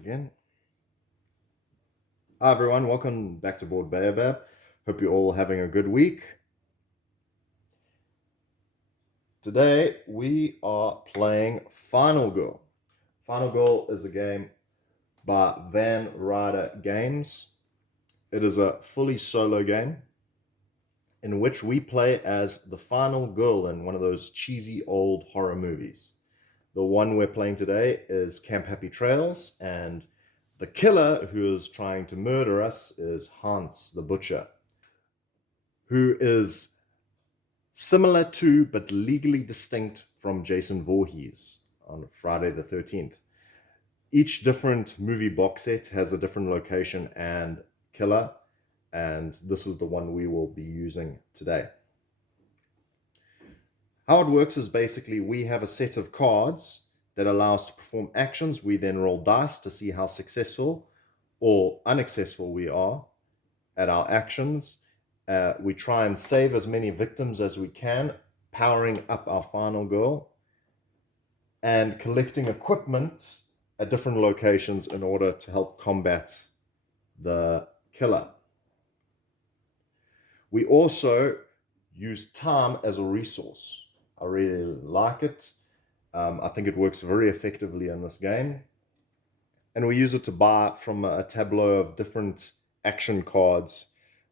Again. Hi everyone, welcome back to Board Baobab. Hope you're all having a good week. Today we are playing Final Girl. Final Girl is a game by Van Ryder Games. It is a fully solo game in which we play as the final girl in one of those cheesy old horror movies. The one we're playing today is Camp Happy Trails, and the killer who is trying to murder us is Hans the Butcher, who is similar to but legally distinct from Jason Voorhees on Friday the 13th. Each different movie box set has a different location and killer, and this is the one we will be using today. How it works is basically we have a set of cards that allow us to perform actions. We then roll dice to see how successful or unsuccessful we are at our actions. We try and save as many victims as we can, powering up our final girl, and collecting equipment at different locations in order to help combat the killer. We also use time as a resource. I really like it. I think it works very effectively in this game. And we use it to buy from a tableau of different action cards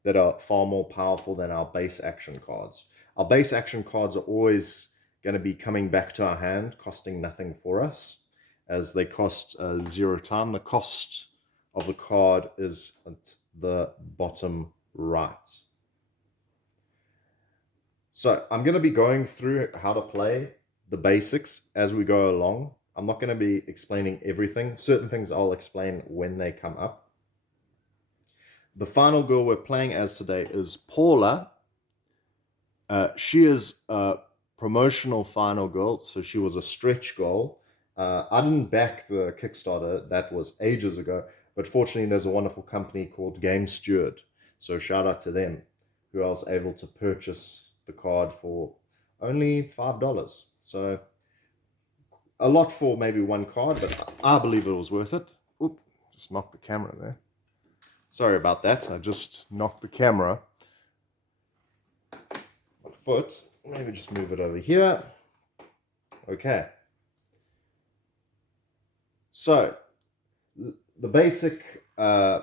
that are far more powerful than our base action cards. Our base action cards are always going to be coming back to our hand, costing nothing for us, as they cost 0 time. The cost of the card is at the bottom right. So I'm going to be going through how to play the basics as we go along. I'm not going to be explaining everything. Certain things I'll explain when they come up. The final girl we're playing as today is Paula. She is a promotional final girl, so she was a stretch goal. I didn't back the Kickstarter, that was ages ago, but fortunately there's a wonderful company called Game Steward, so shout out to them, who I was able to purchase the card for only $5. So a lot for maybe one card, but I believe it was worth it. Oop, just knocked the camera there. Sorry about that, I just knocked the camera. My foot, maybe just move it over here. Okay. So, the basic turn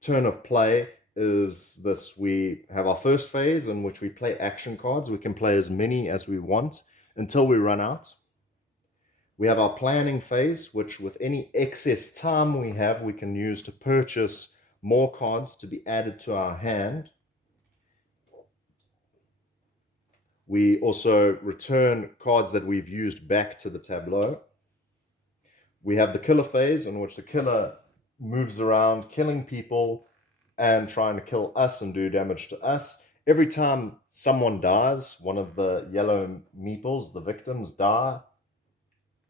of play is this. We have our first phase in which we play action cards. We can play as many as we want until we run out. We have our planning phase, which with any excess time we have, we can use to purchase more cards to be added to our hand. We also return cards that we've used back to the tableau. We have the killer phase, in which the killer moves around killing people and trying to kill us and do damage to us. Every time someone dies, one of the yellow meeples, the victims, die,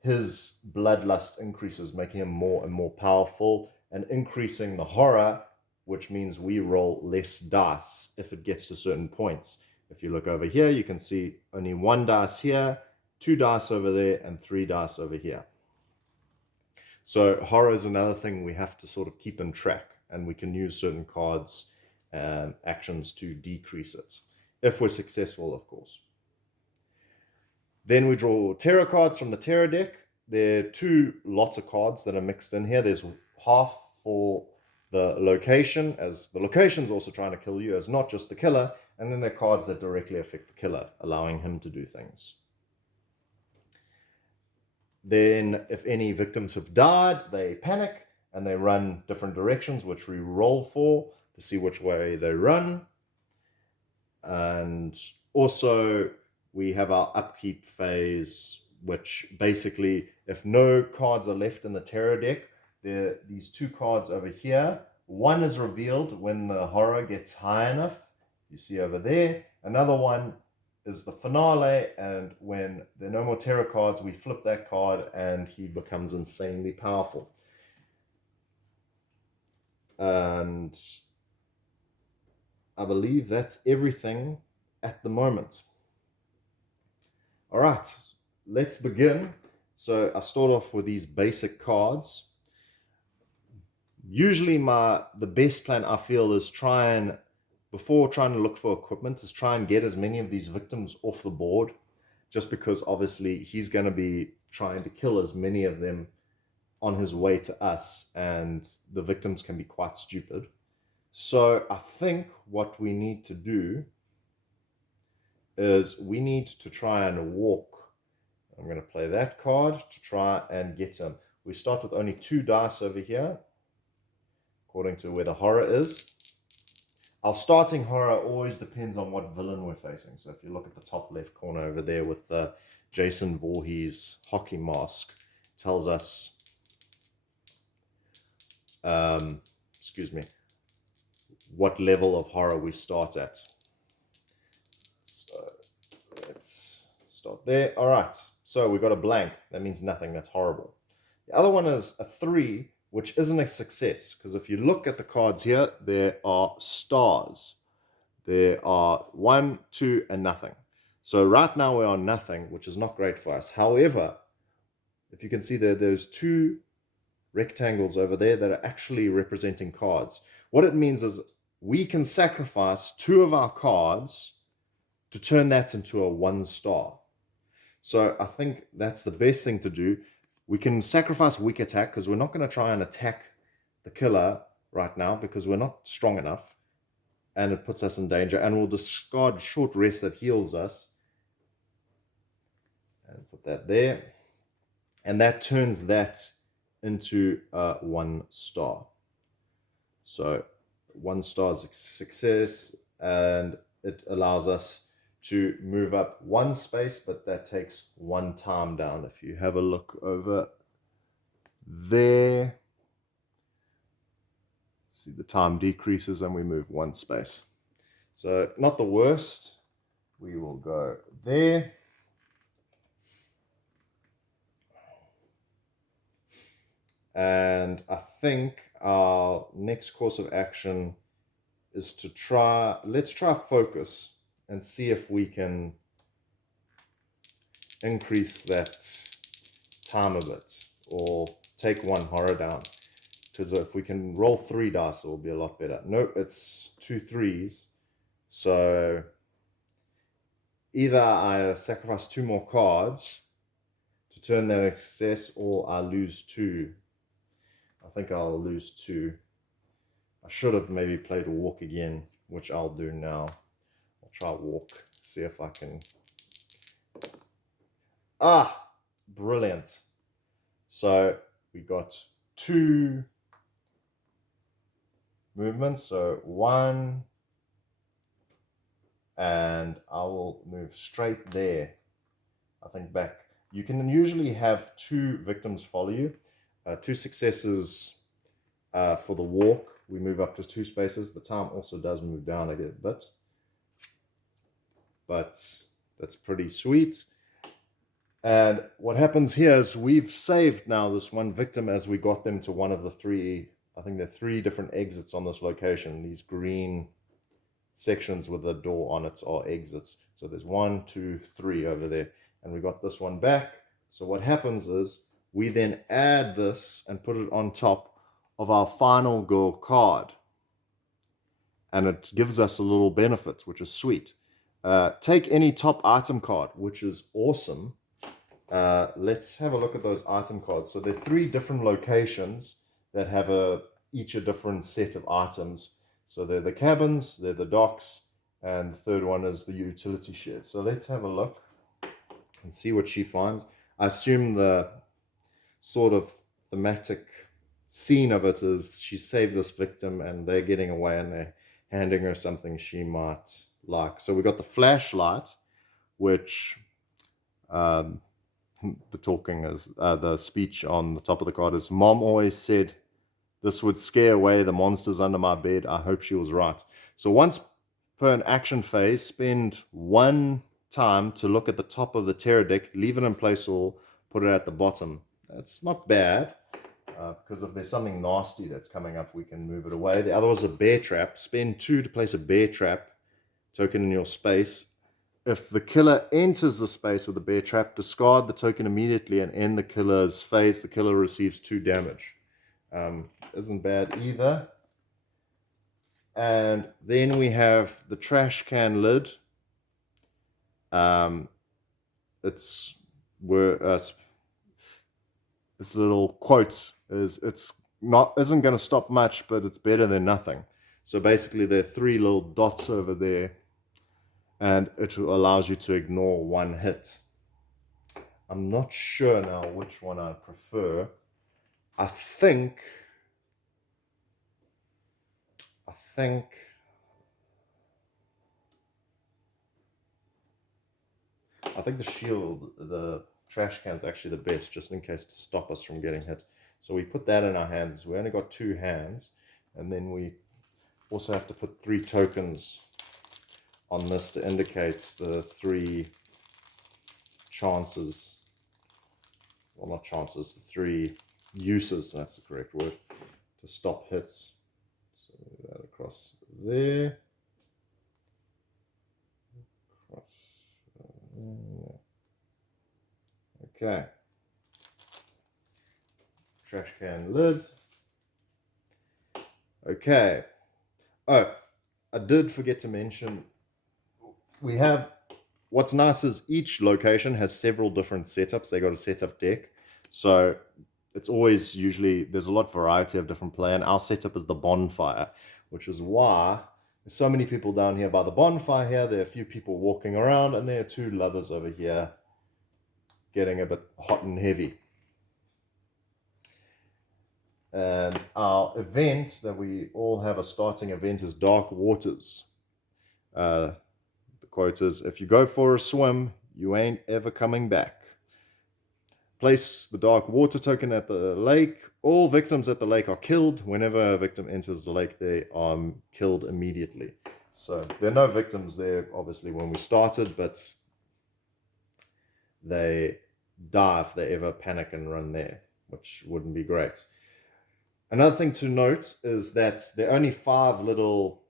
his bloodlust increases, making him more and more powerful and increasing the horror, which means we roll less dice if it gets to certain points. If you look over here, you can see only 1 dice here, 2 dice over there, and 3 dice over here. So horror is another thing we have to sort of keep in track, and we can use certain cards and actions to decrease it, if we're successful, of course. Then we draw tarot cards from the tarot deck. There are 2 lots of cards that are mixed in here. There's half for the location, as the location's also trying to kill you, as not just the killer, and then there are cards that directly affect the killer, allowing him to do things. Then if any victims have died, they panic and they run different directions, which we roll for to see which way they run. And also we have our upkeep phase, which basically, if no cards are left in the tarot deck, there are these 2 cards over here. One is revealed when the horror gets high enough. You see over there. Another one is the finale, and when there are no more tarot cards, we flip that card and he becomes insanely powerful. And I believe that's everything at the moment. All right, let's begin. So I start off with these basic cards. Usually the best plan I feel is before trying to look for equipment, is try and get as many of these victims off the board, just because obviously he's going to be trying to kill as many of them on his way to us, and the victims can be quite stupid. So I think what we need to do is we need to try and walk. I'm going to play that card to try and get him. We start with only 2 dice over here, according to where the horror is. Our starting horror always depends on what villain we're facing. So if you look at the top left corner over there with the Jason Voorhees hockey mask, tells us, excuse me, what level of horror we start at. So let's start there. All right. So we got a blank. That means nothing. That's horrible. The other one is a 3, which isn't a success, because if you look at the cards here, there are stars. There are 1, 2, and nothing. So right now we're on nothing, which is not great for us. However, if you can see there's 2 rectangles over there that are actually representing cards. What it means is we can sacrifice 2 of our cards to turn that into a 1 star. So I think that's the best thing to do. We can sacrifice weak attack, because we're not going to try and attack the killer right now because we're not strong enough and it puts us in danger. And we'll discard short rest that heals us. And put that there. And that turns that into 1 star. So 1 star is a success, and it allows us to move up 1 space, but that takes 1 time down. If you have a look over there, see the time decreases and we move 1 space. So not the worst. We will go there. And I think our next course of action is to let's try focus and see if we can increase that time a bit, or take 1 horror down. Because if we can roll 3 dice, it will be a lot better. Nope, it's 2 3s. So either I sacrifice 2 more cards to turn that into success, or I lose 2. I think I'll lose 2. I should have maybe played walk again, which I'll do now. I'll try walk, see if I can. Brilliant. So we got 2 movements. So 1, and I will move straight there. I think back. You can usually have 2 victims follow you. 2 successes for the walk. We move up to 2 spaces. The time also does move down a bit, but that's pretty sweet. And what happens here is we've saved now this 1 victim as we got them to one of the 3, I think there are 3 different exits on this location. These green sections with a door on it are exits. So there's 1, 2, 3 over there. And we got this one back. So what happens is we then add this and put it on top of our FinalGirl card. And it gives us a little benefit, which is sweet. Take any top item card, which is awesome. Let's have a look at those item cards. So there are 3 different locations that have each a different set of items. So they're the cabins, they're the docks, and the third one is the utility shed. So let's have a look and see what she finds. I assume the sort of thematic scene of it is she saved this victim and they're getting away and they're handing her something she might like. So we got the flashlight, which the talking is the speech on the top of the card is, "Mom always said this would scare away the monsters under my bed. I hope she was right." So once per an action phase, spend 1 time to look at the top of the terror deck, leave it in place, or put it at the bottom. That's not bad, because if there's something nasty that's coming up, we can move it away. The other was a bear trap. Spend 2 to place a bear trap token in your space. If the killer enters the space with a bear trap, discard the token immediately and end the killer's phase. The killer receives 2 damage. Isn't bad either. And then we have the trash can lid. It's where this little quote is, it's not isn't going to stop much, but it's better than nothing. So basically, there are 3 little dots over there, and it allows you to ignore one hit. I'm not sure now which one I prefer. I think the shield, the trash can is actually the best, just in case to stop us from getting hit. So we put that in our hands. We only got 2 hands, and then we also have to put 3 tokens on this to indicate the 3 chances. Well, not chances, the 3 uses, that's the correct word, to stop hits. So that across there. Okay. Trash can lid. Okay. Oh, I did forget to mention, we have, what's nice is each location has several different setups. They got a setup deck. So it's always usually, there's a lot of variety of different play. And our setup is the bonfire, which is why there's so many people down here by the bonfire here. There are a few people walking around, and there are 2 lovers over here getting a bit hot and heavy. And our event that we all have, a starting event, is Dark Waters. The quote is, if you go for a swim, you ain't ever coming back. Place the dark water token at the lake. All victims at the lake are killed. Whenever a victim enters the lake, they are killed immediately. So there are no victims there, obviously, when we started, but they die if they ever panic and run there, which wouldn't be great. Another thing to note is that there are only 5 little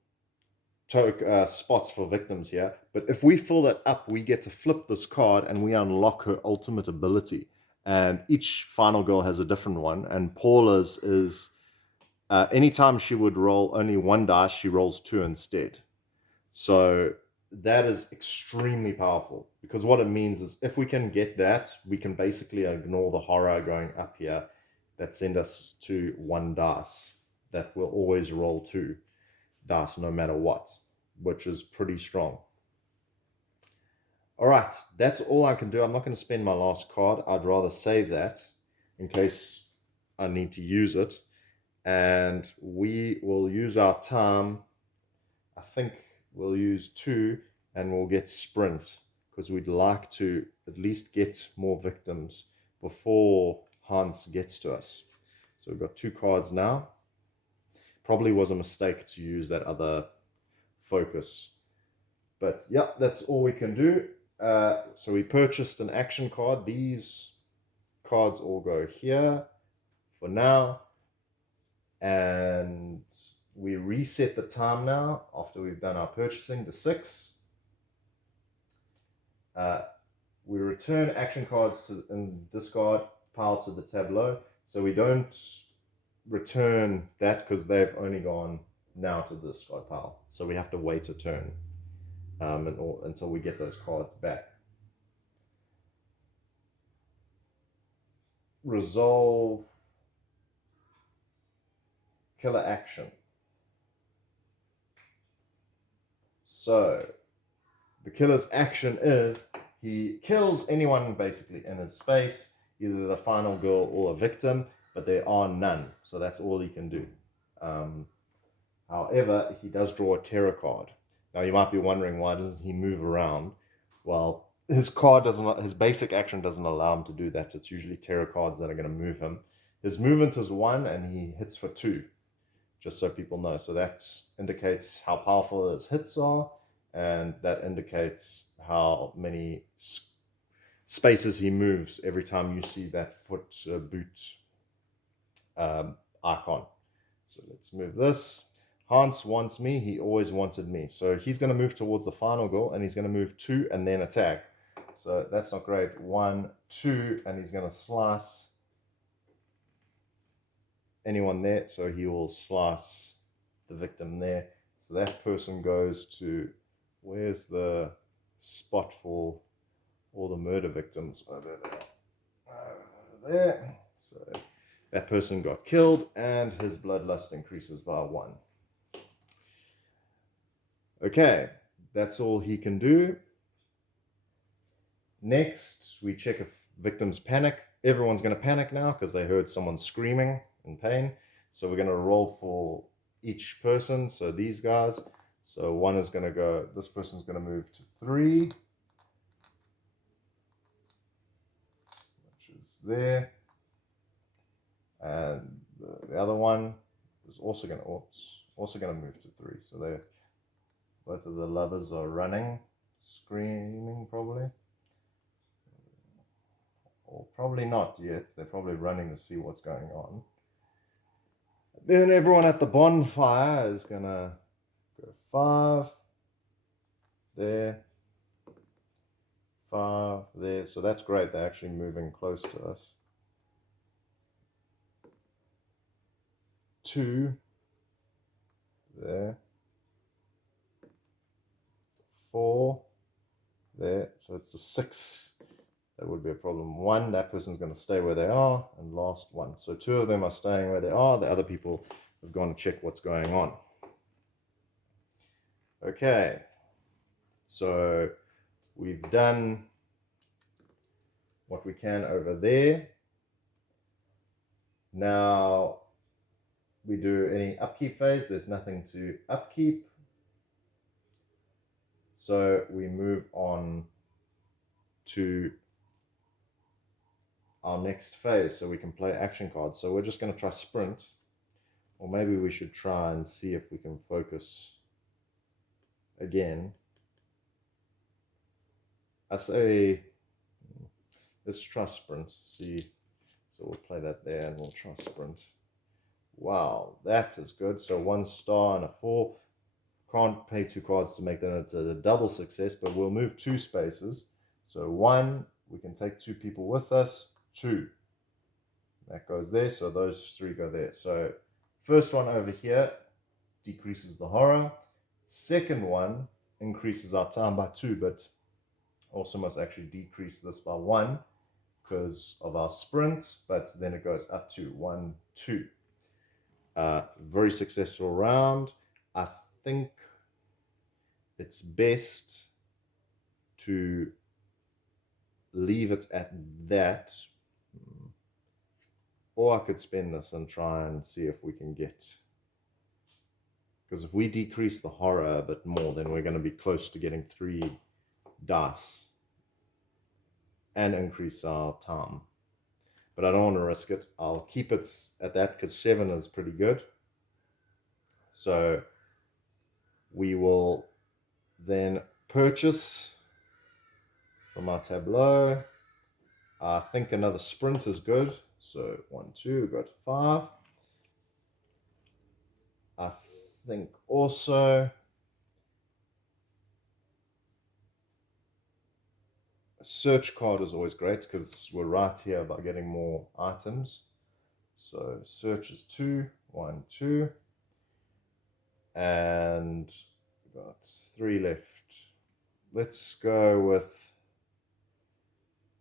spots for victims here, but if we fill that up, we get to flip this card and we unlock her ultimate ability. And each final girl has a different one, and Paula's is anytime she would roll only 1 dice, she rolls 2 instead. So that is extremely powerful, because what it means is if we can get that, we can basically ignore the horror going up here that send us to 1 dice. That will always roll 2 dice no matter what, which is pretty strong. All right, that's all I can do. I'm not going to spend my last card. I'd rather save that in case I need to use it. And we will use our time. I think we'll use 2, and we'll get sprint, because we'd like to at least get more victims before Hans gets to us. So we've got 2 cards now. Probably was a mistake to use that other focus. But yeah, that's all we can do. So we purchased an action card. These cards all go here for now. And we reset the time now after we've done our purchasing to 6. We return action cards and discard pile to the tableau. So we don't return that because they've only gone now to the discard pile. So we have to wait a turn until we get those cards back. Resolve killer action. So the killer's action is he kills anyone basically in his space, either the final girl or a victim, but there are none. So that's all he can do. However, he does draw a terror card. Now you might be wondering, why doesn't he move around? Well, his basic action doesn't allow him to do that. It's usually terror cards that are going to move him. His movement is 1 and he hits for 2, just so people know. So that indicates how powerful his hits are, and that indicates how many spaces he moves every time you see that boot icon. So let's move this. Hans wants me. He always wanted me. So he's going to move towards the final goal, and he's going to move 2 and then attack. So that's not great. 1, 2, and he's going to slice. anyone there, so he will slice the victim there. So that person goes to, where's the spot for all the murder victims? Oh, there they are. Over there. So that person got killed, and his bloodlust increases by 1. Okay, that's all he can do. Next, we check if victims panic. Everyone's going to panic now because they heard someone screaming in pain. So we're going to roll for each person. So these guys. So one is going to go, this person's going to move to 3, which is there. And the other one is also going to, move to 3. So they're, both of the lovers are running, screaming probably. Or probably not yet. They're probably running to see what's going on. Then everyone at the bonfire is going to go 5 there, 5 there. So that's great. They're actually moving close to us. 2 there, 4 there. So it's a 6. That would be a problem. 1, that person's going to stay where they are, and last 1. So 2 of them are staying where they are. The other people have gone to check what's going on. Okay, so we've done what we can over there. Now we do any upkeep phase. There's nothing to upkeep. So we move on to our next phase, so we can play action cards. So we're just going to try sprint, or maybe we should try and see if we can focus again. I say let's try sprint, see. So we'll play that there and we'll try sprint. Wow, that is good. So 1 star and a 4. Can't pay 2 cards to make that a double success, but we'll move 2 spaces. So 1, we can take 2 people with us. 2, that goes there, so those 3 go there. So first one over here decreases the horror. Second one increases our time by 2, but also must actually decrease this by 1 because of our sprint, but then it goes up to 1, 2. Very successful round. I think it's best to leave it at that, or I could spend this and try and see if we can get, because if we decrease the horror a bit more, then we're going to be close to getting 3 dice and increase our time. But I don't want to risk it. I'll keep it at that because 7 is pretty good. So we will then purchase from our tableau. I think another sprint is good. So 1, 2, go to 5. I think also a search card is always great because we're right here about getting more items. So search is 2, 1, 2. And we've got 3 left. Let's go with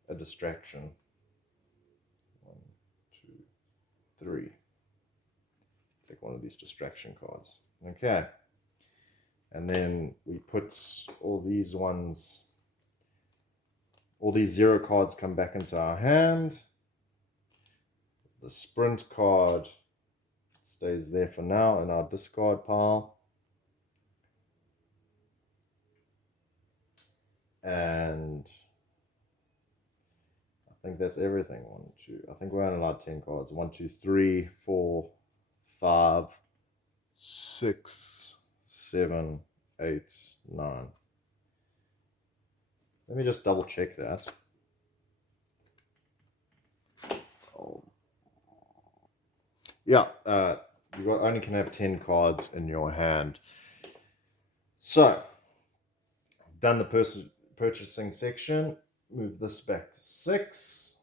a distraction. 1, 2, 3. Take one of these distraction cards. Okay. And then we put all these 0 cards come back into our hand. The sprint card stays there for now in our discard pile. And I think that's everything. 1, 2. I think we're only allowed 10 cards. 1, 2, 3, 4, 5, 6, 7, 8, 9. Let me just double check that. Oh. Yeah, you only can have 10 cards in your hand. So, done the purchasing section. Move this back to 6.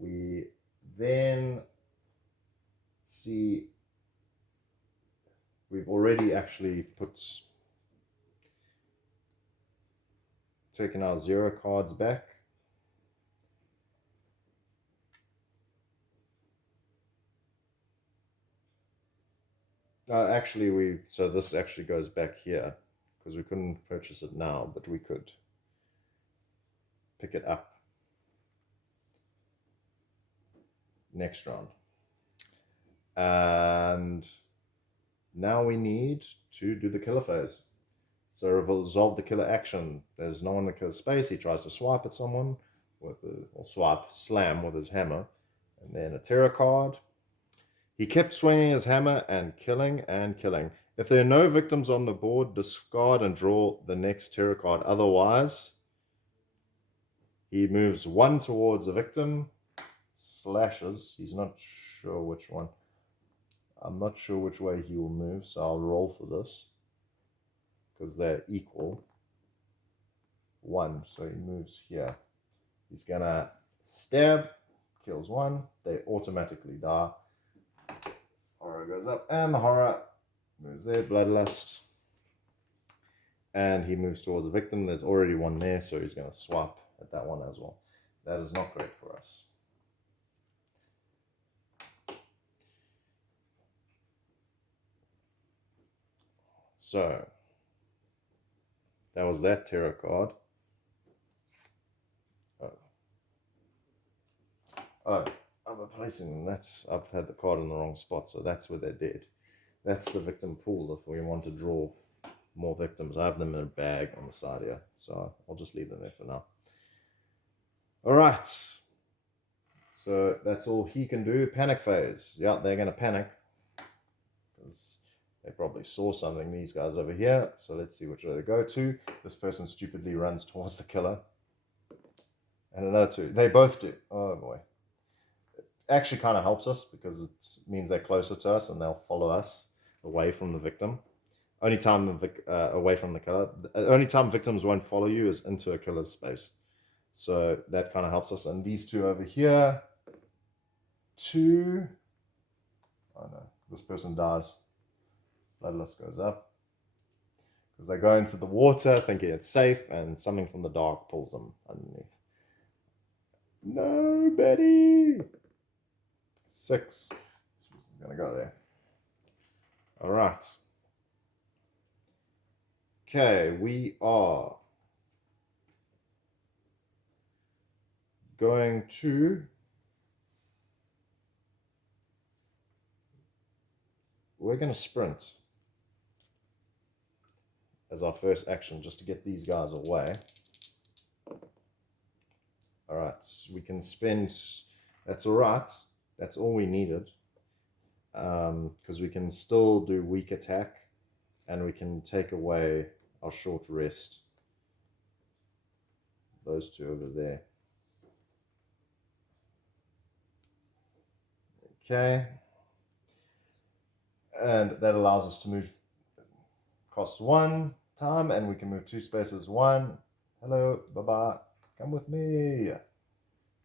We then see. We've already actually taken our 0 cards back. So this actually goes back here because we couldn't purchase it now, but we could pick it up next round. And now we need to do the killer phase. So resolve the killer action. There's no one in the killer space. He tries to swipe at someone or slam with his hammer. And then a terror card. He kept swinging his hammer and killing and killing. If there are no victims on the board, discard and draw the next terror card. Otherwise, he moves 1 towards a victim, slashes. He's not sure which one. I'm not sure which way he will move, so I'll roll for this because they're equal. 1, so he moves here. He's gonna stab, kills 1. They automatically die. Horror goes up, and the horror moves there, bloodlust. And he moves towards the victim. There's already one there, so he's going to swap at that one as well. That is not great for us. So, that was that terror card. Oh, I'm replacing them. I've had the card in the wrong spot, so that's where they're dead. That's the victim pool if we want to draw more victims. I have them in a bag on the side here, so I'll just leave them there for now. All right. So that's all he can do. Panic phase. Yeah, they're going to panic because they probably saw something, these guys over here. So let's see which way they go to. This person stupidly runs towards the killer. And another 2. They both do. Oh, boy. Actually kind of helps us because it means they're closer to us and they'll follow us away from the victim. Only time away from the killer. The only time victims won't follow you is into a killer's space. So that kind of helps us. And these 2 over here, 2. Oh no, this person dies. Bloodlust goes up because they go into the water thinking it's safe, and something from the dark pulls them underneath. No, Betty. 6. I'm gonna go there. All right. Okay, we are going to we're going to sprint as our first action just to get these guys away. All right, so we can spend. That's all right. That's all we needed. Because we can still do weak attack, and we can take away our short rest. Those 2 over there. Okay. And that allows us to move. Costs 1 time, and we can move 2 spaces. 1. Hello, bye-bye. Come with me.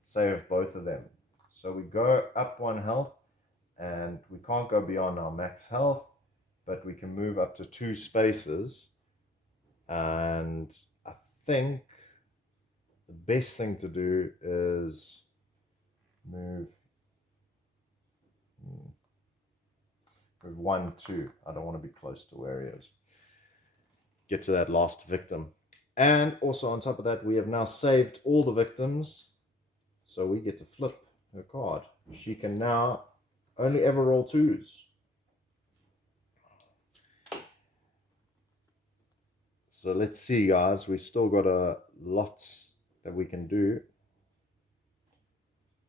Save both of them. So we go up 1 health, and we can't go beyond our max health, but we can move up to 2 spaces. And I think the best thing to do is move 1, 2. I don't want to be close to where he is. Get to that last victim. And also on top of that, we have now saved all the victims. So we get to flip her card. She can now only ever roll 2s. So let's see, guys. We still got a lot that we can do.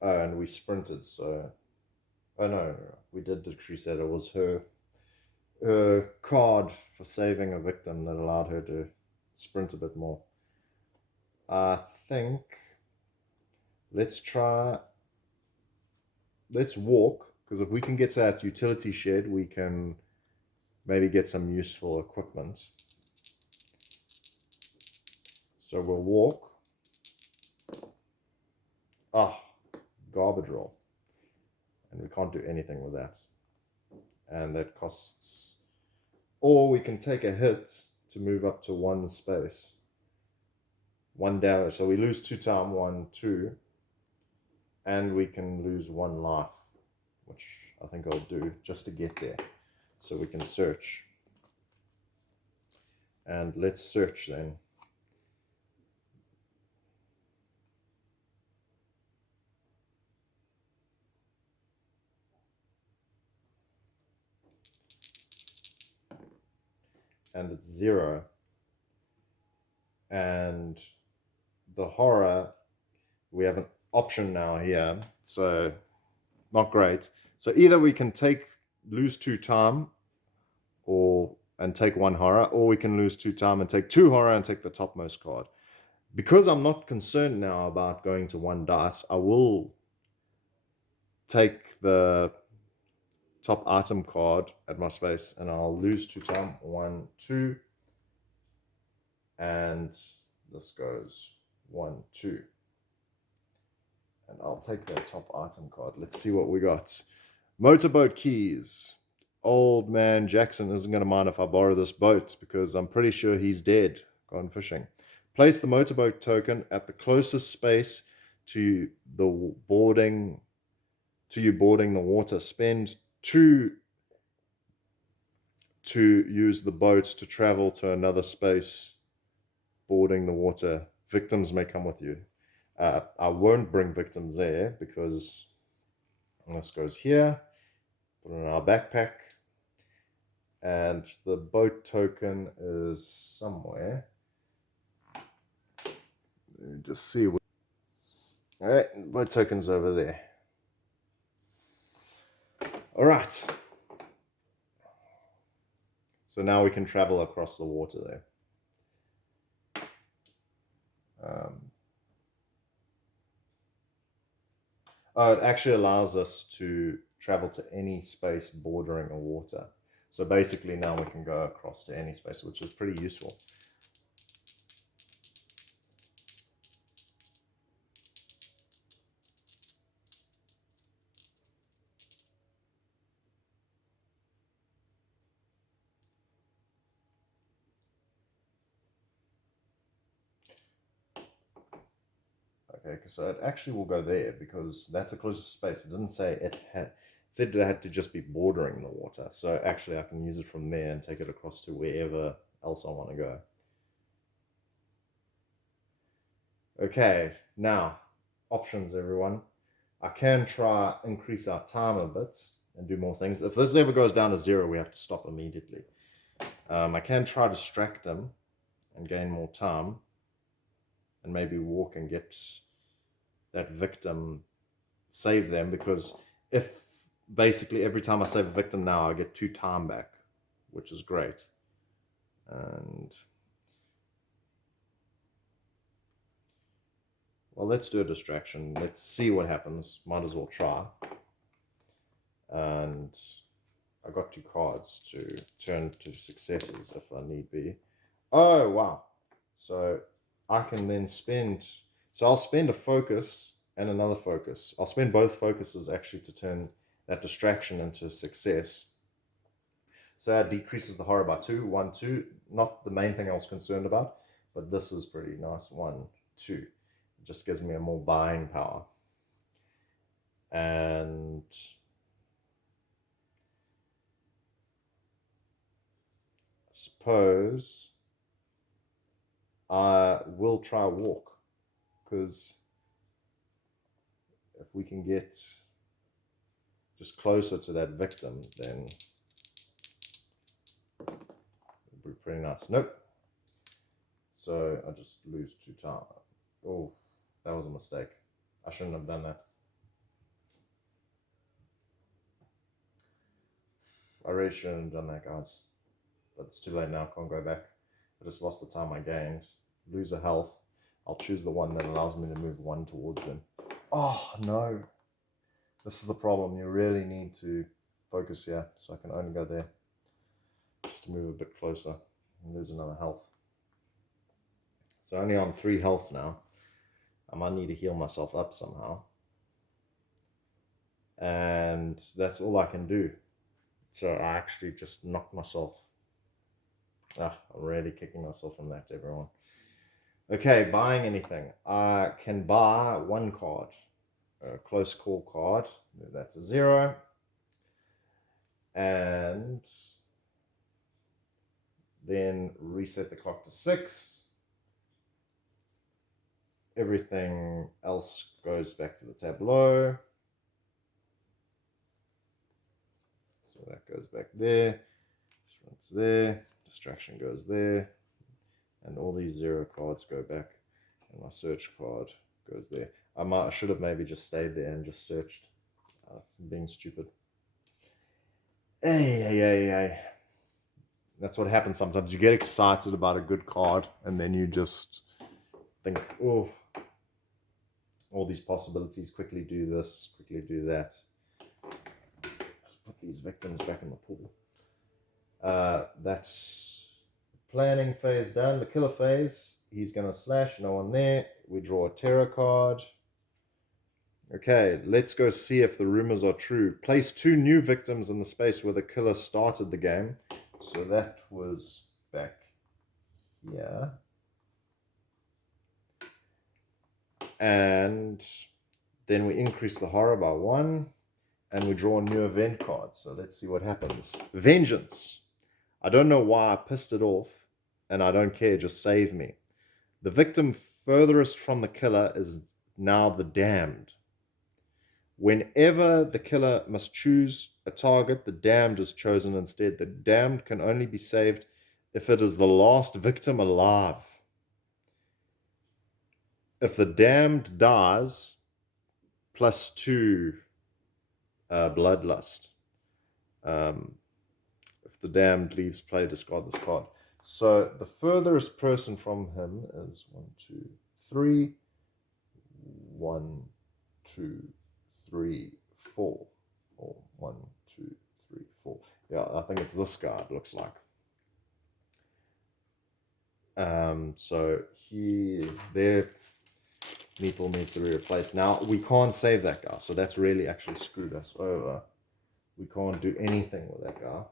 Oh, and we sprinted, so... Oh, no. We did decrease that. It was her card for saving a victim that allowed her to sprint a bit more. I think... Let's walk, because if we can get to that utility shed, we can maybe get some useful equipment. So we'll walk. Garbage roll. And we can't do anything with that. and that costs, or we can take a hit to move up to 1 space, 1 damage, so we lose 2 time, 1, 2, and we can lose 1 life, which I think I'll do just to get there, so we can search. And let's search then. And it's 0. And the horror, we have an option now here, so not great. So either we can lose 2 time and take 1 horror, or we can lose 2 time and take 2 horror and take the topmost card. Because I'm not concerned now about going to 1 dice, I will take the top item card at my space, and I'll lose 2 time, 1, 2, and this goes 1, 2. And I'll take that top item card. Let's see what we got. Motorboat keys. Old man Jackson isn't going to mind if I borrow this boat because I'm pretty sure he's dead, gone fishing. Place the motorboat token at the closest space to you boarding the water. Spend 2 to use the boat to travel to another space boarding the water. Victims may come with you. I won't bring victims there because this goes here, put it in our backpack, and the boat token is somewhere. Let me just see. All right, boat token's over there. All right. So now we can travel across the water there. It actually allows us to travel to any space bordering a water. So basically now we can go across to any space, which is pretty useful. Okay, so it actually will go there because that's the closest space. It didn't say it said it had to just be bordering the water. So actually I can use it from there and take it across to wherever else I want to go. Okay, now options, everyone. I can try increase our time a bit and do more things. If this ever goes down to 0, we have to stop immediately. I can try distract them and gain more time and maybe walk and get that victim, save them, because if basically every time I save a victim now I get 2 time back, which is great. And well, let's do a distraction. Let's see what happens. Might as well try. And I got 2 cards to turn to successes if I need be. Oh wow, so I can then spend, so I'll spend a focus and another focus. I'll spend both focuses actually to turn that distraction into success. So that decreases the horror by 2, 1, 2. Not the main thing I was concerned about, but this is pretty nice. 1, 2. It just gives me a more buying power. And I suppose I will try walk, because if we can get just closer to that victim, then it'll be pretty nice. Nope. So I just lose 2 time. Oh, that was a mistake. I shouldn't have done that. I really shouldn't have done that, guys. But it's too late now. Can't go back. I just lost the time I gained. Lose a health. I'll choose the one that allows me to move 1 towards them. Oh, no. This is the problem. You really need to focus here. So I can only go there. Just to move a bit closer and lose another health. So only on 3 health now. I might need to heal myself up somehow. And that's all I can do. So I actually just knocked myself. I'm really kicking myself on that, everyone. Okay, buying anything. I can buy one card. A close call card. That's a 0. And then reset the clock to 6. Everything else goes back to the tableau. So that goes back there. This one's there. Distraction goes there. And all these 0 cards go back. And my search card goes there. I should have maybe just stayed there and just searched. That's being stupid. Hey. That's what happens sometimes. You get excited about a good card, and then you just think, oh, all these possibilities. Quickly do this, quickly do that. Just put these victims back in the pool. That's the planning phase done. The killer phase, he's going to slash. No one there. We draw a terror card. Okay, let's go see if the rumors are true. Place 2 new victims in the space where the killer started the game. So that was back here. And then we increase the horror by 1. And we draw a new event card. So let's see what happens. Vengeance. I don't know why I pissed it off. And I don't care, just save me. The victim furthest from the killer is now the damned. Whenever the killer must choose a target, the damned is chosen instead. The damned can only be saved if it is the last victim alive. If the damned dies, +2 bloodlust. If the damned leaves play, discard this card. So the furthest person from him is 1, 2, 3. 1, 2, 3, 4. Or 1, 2, 3, 4. Yeah, I think it's this guy, it looks like. So their meatball needs to be replaced. Now, we can't save that guy, so that's really actually screwed us over. We can't do anything with that guy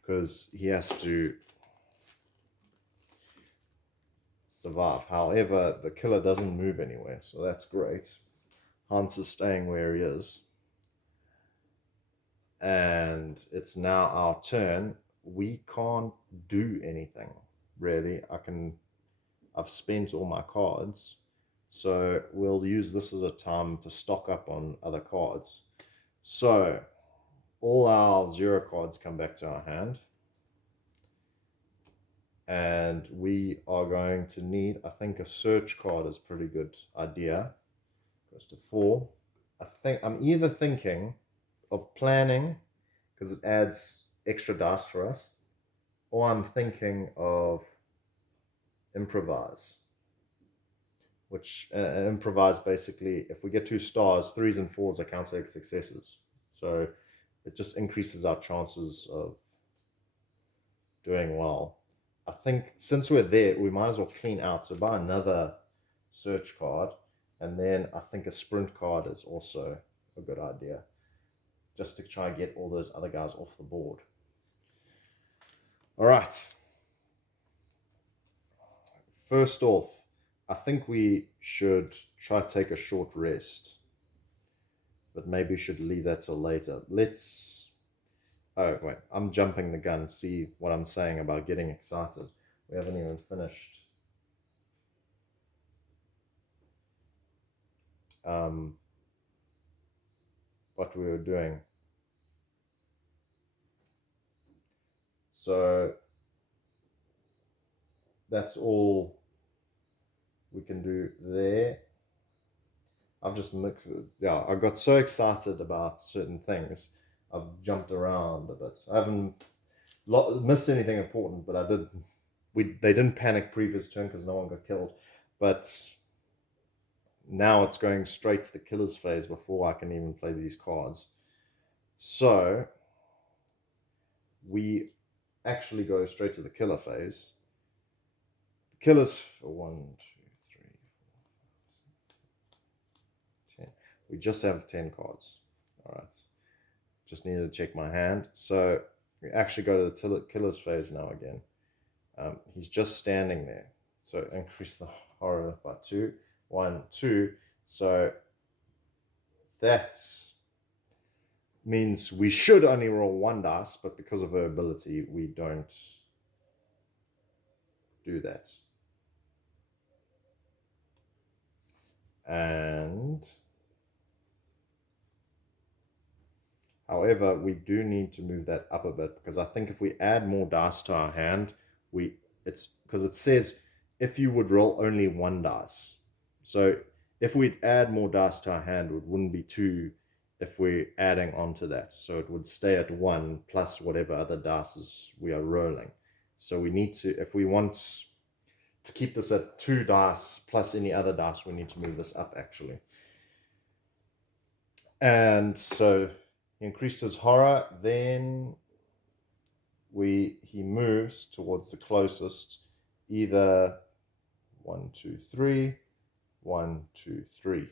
because he has to survive. However, the killer doesn't move anywhere, so that's great. Hans is staying where he is. And it's now our turn. We can't do anything, really. I've spent all my cards, so we'll use this as a time to stock up on other cards. So all our 0 cards come back to our hand. And we are going to need, I think a search card is a pretty good idea. Goes to 4. I'm either thinking of planning, because it adds extra dice for us, or I'm thinking of improvise, which improvise basically, if we get 2 stars, 3s and 4s are counted successes. So it just increases our chances of doing well. I think since we're there, we might as well clean out. So buy another search card, and then I think a sprint card is also a good idea, just to try and get all those other guys off the board. All right. First off, I think we should try to take a short rest, but maybe we should leave that till later. Oh, wait, I'm jumping the gun. See what I'm saying about getting excited. We haven't even finished. What we were doing. So that's all we can do there. I've just mixed it. Yeah, I got so excited about certain things. I've jumped around a bit. I haven't missed anything important, but I did. They didn't panic previous turn because no one got killed. But now it's going straight to the killer's phase before I can even play these cards. So we actually go straight to the killer phase. The killer's for 1, 2, 3, 4, 5, 6, 7, 10. We just have 10 cards. All right. Just needed to check my hand. So we actually go to the killer's phase now again. He's just standing there. So increase the horror by 2. 1, 2. So that means we should only roll 1 dice, but because of her ability, we don't do that. And however, we do need to move that up a bit, because I think if we add more dice to our hand, it's because it says if you would roll only 1 dice. So if we'd add more dice to our hand, it wouldn't be 2 if we're adding onto that. So it would stay at 1 plus whatever other dice we are rolling. So we need to, if we want to keep this at 2 dice plus any other dice, we need to move this up actually. And so he increased his horror, then he moves towards the closest, either 1, 2, 3, 1, 2, 3.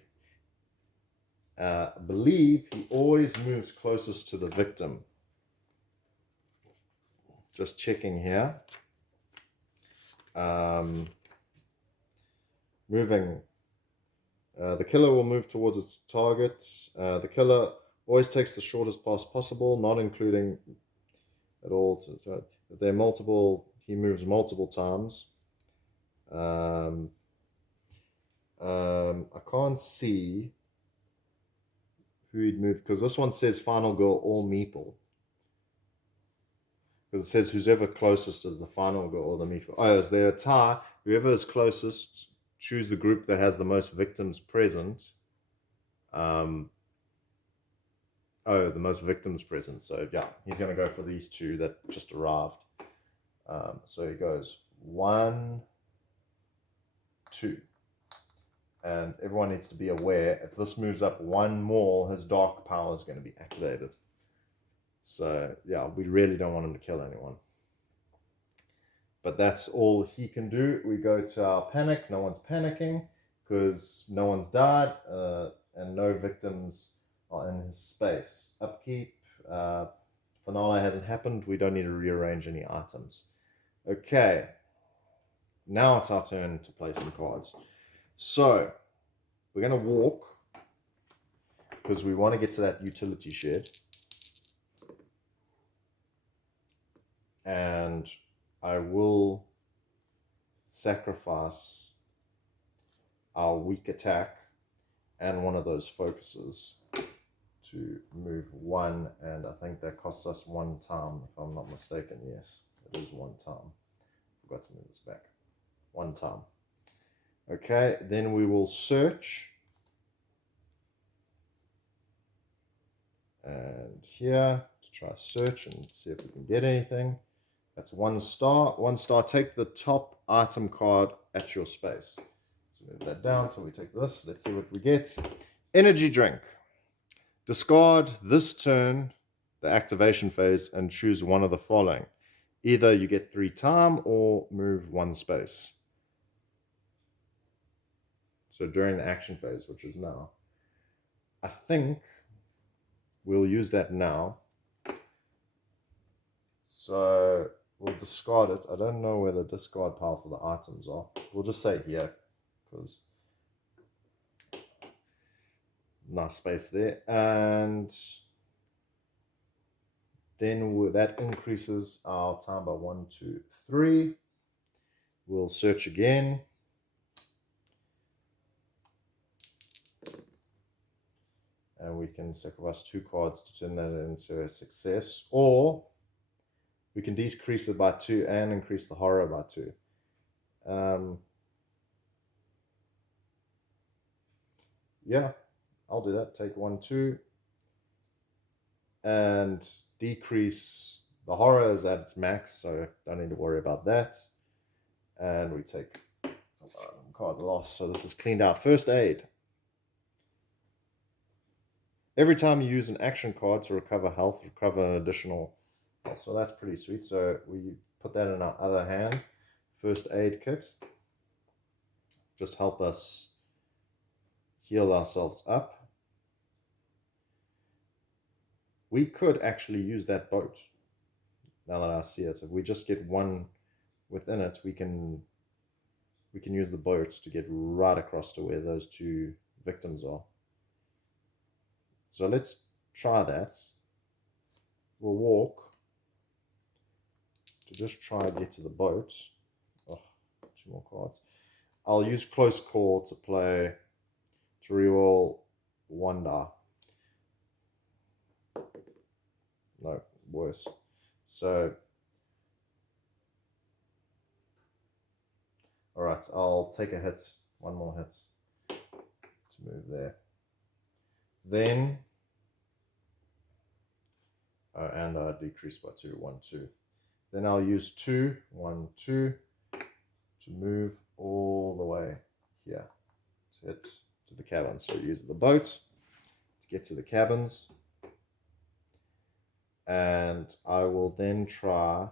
I believe he always moves closest to the victim. Just checking here. Moving. The killer will move towards its target. The killer always takes the shortest path possible, not including at all. So if they're multiple, he moves multiple times. I can't see who he'd move, because this one says FinalGirl or Meeple. Because it says whoever closest is the FinalGirl or the Meeple. Oh, is there a tie? Whoever is closest, choose the group that has the most victims present. The most victims present. So yeah, he's going to go for these 2 that just arrived. So he goes 1, 2. And everyone needs to be aware, if this moves up 1 more, his dark power is going to be activated. So yeah, we really don't want him to kill anyone. But that's all he can do. We go to our panic. No one's panicking because no one's died and no victims are in his space. Upkeep. Finale hasn't happened. We don't need to rearrange any items. Okay. Now it's our turn to play some cards. So we're going to walk because we want to get to that utility shed. And I will sacrifice our weak attack and one of those focuses to move 1, and I think that costs us 1 time, if I'm not mistaken. Yes, it is 1 time. Forgot to move this back. 1 time. Okay, then we will search. And here, to try search and see if we can get anything. That's 1 star. 1 star, take the top item card at your space. So move that down, so we take this. Let's see what we get. Energy drink. Discard this turn, the activation phase, and choose one of the following. Either you get 3 time or move 1 space. So during the action phase, which is now. I think we'll use that now. So we'll discard it. I don't know where the discard pile for the items are. We'll just say here, because nice space there. And then that increases our time by 1, 2, 3. We'll search again. And we can sacrifice 2 cards to turn that into a success. Or we can decrease it by 2 and increase the horror by 2. Yeah, I'll do that. Take 1, 2. And decrease the horror is at its max, so don't need to worry about that. And we take card loss. So this is cleaned out. First aid. Every time you use an action card to recover health, recover an additional health. So that's pretty sweet. So we put that in our other hand. First aid kit. Just help us heal ourselves up. We could actually use that boat. Now that I see it, if we just get one within it, we can use the boat to get right across to where those two victims are. So let's try that. We'll walk to just try and get to the boat. Oh, 2 more cards. I'll use close call to reroll 1 die. No, worse. So, all right, I'll take a hit, 1 more hit to move there. Then, and I decrease by 2, 1, 2. Then I'll use 2, 1, 2 to move all the way here to hit to the cabin. So use the boat to get to the cabins. And I will then try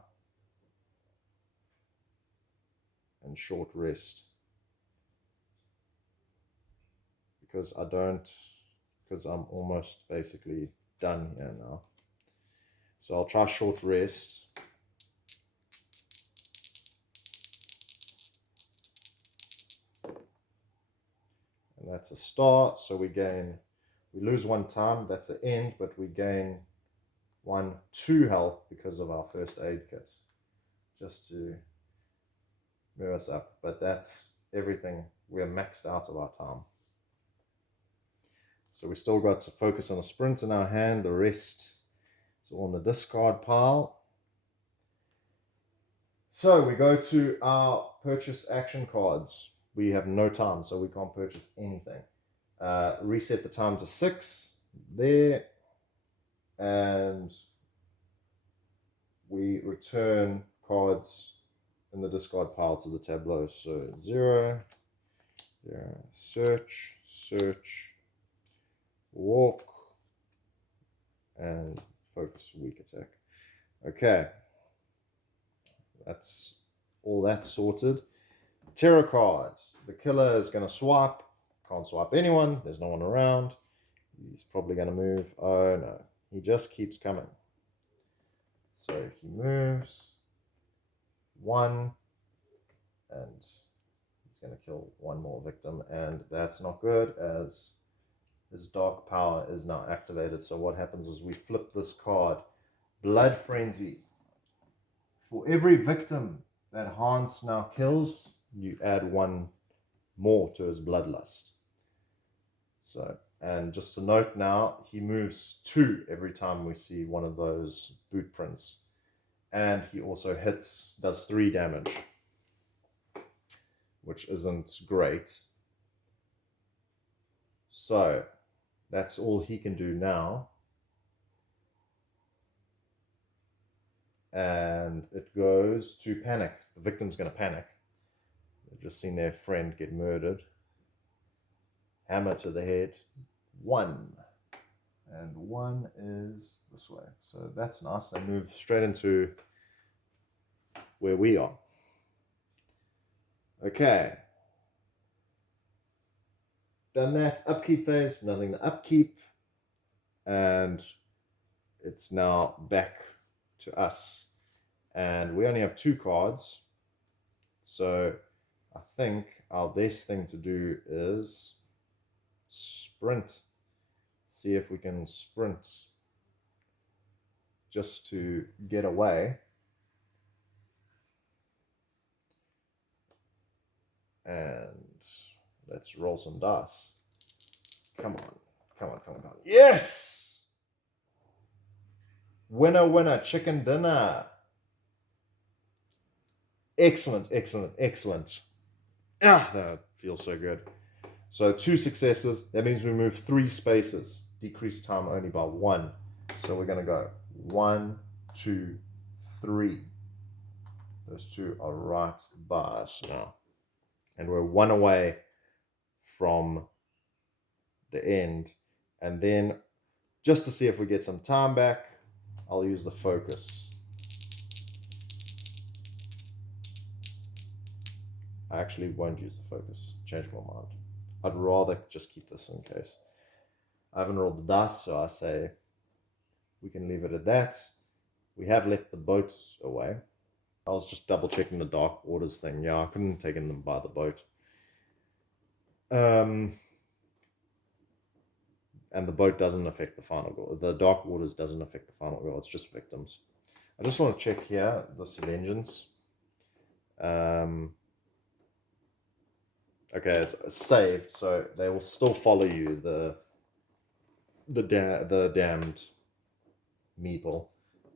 and short rest because I'm almost basically done here now. So I'll try short rest. And that's a start. So we lose 1 time, that's the end, but we gain 2 health because of our first aid kit, just to move us up. But that's everything. We're maxed out of our time. So we still got to focus on a sprint in our hand. The rest is on the discard pile. So we go to our purchase action cards. We have no time, so we can't purchase anything. Reset the time to 6 there. And we return cards in the discard pile to the tableau. So 0, 0, search, walk, and focus, weak attack. Okay, that's all that sorted. Terror card. The killer is going to swipe. Can't swipe anyone. There's no one around. He's probably going to move. Oh no, he just keeps coming. So he moves 1, and he's going to kill 1 more victim, and that's not good as his dark power is now activated. So what happens is we flip this card, Blood Frenzy. For every victim that Hans now kills, you add 1 more to his bloodlust. So, and just to note now, he moves 2 every time we see one of those boot prints. And he also does 3 damage, which isn't great. So, that's all he can do now. And it goes to panic. The victim's going to panic. They've just seen their friend get murdered. Hammer to the head. 1. And 1 is this way. So that's nice. They move straight into where we are. Okay. Done that. Upkeep phase. Nothing to upkeep. And it's now back to us. And we only have 2 cards. So I think our best thing to do is sprint. See if we can sprint just to get away. And let's roll some dice. Come on. Come on, come on, come on. Yes! Winner, winner, chicken dinner. Excellent, excellent, excellent. Ah, that feels so good. So 2 successes. That means we move 3 spaces. Decrease time only by 1. So we're going to go 1, 2, 3. Those 2 are right by us now. And we're 1 away from the end. And then, just to see if we get some time back, I'll use the focus. I actually won't use the focus. Change my mind. I'd rather just keep this in case. I haven't rolled the dice, so I say we can leave it at that. We have let the boats away. I was just double checking the Dark Waters thing. Yeah, I couldn't have taken them by the boat. And the boat doesn't affect the final goal. The Dark Waters doesn't affect the final goal. It's just victims. I just want to check here, this vengeance. Okay, it's saved, so they will still follow you. The damned meeple,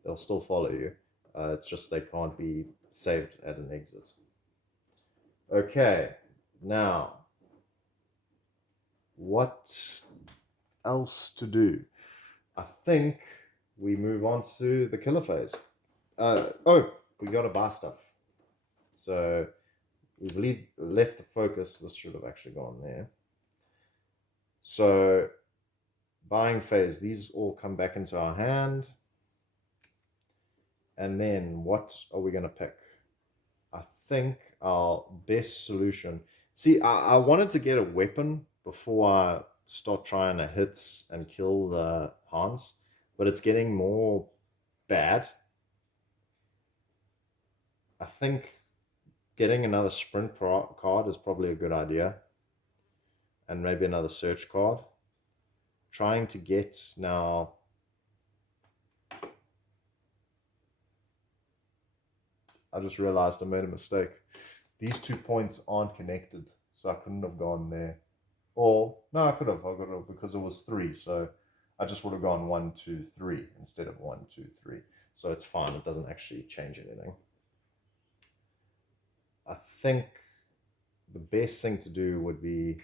they'll still follow you. It's just they can't be saved at an exit. Okay, now what else to do? I think we move on to the killer phase. Oh, we gotta buy stuff. So we've left the focus. This should have actually gone there. So buying phase, these all come back into our hand. And then what are we going to pick? I think our best solution. See, I wanted to get a weapon before I start trying to hit and kill the Hans, but it's getting more bad. I think getting another sprint card is probably a good idea. And maybe another search card. Trying to get now. I just realized I made a mistake. These 2 points aren't connected, so I couldn't have gone there. Or, no, I could have because it was 3, so I just would have gone 1, 2, 3 instead of 1, 2, 3. So it's fine, it doesn't actually change anything. I think the best thing to do would be,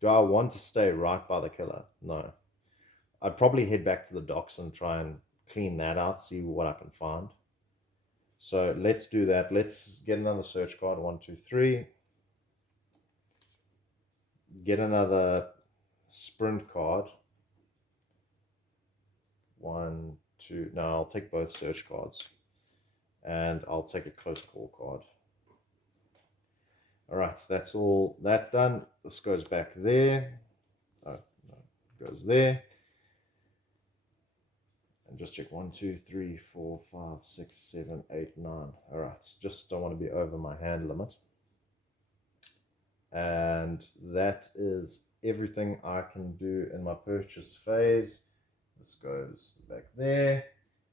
do I want to stay right by the killer? No. I'd probably head back to the docks and try and clean that out, see what I can find. So let's do that. Let's get another search card. 1, 2, 3. Get another sprint card. 1, 2. No, I'll take both search cards. And I'll take a close call card. All right, so that's all that done. This goes back there. Oh, no, it goes there. And just check 1, 2, 3, 4, 5, 6, 7, 8, 9. All right, just don't want to be over my hand limit. And that is everything I can do in my purchase phase. This goes back there.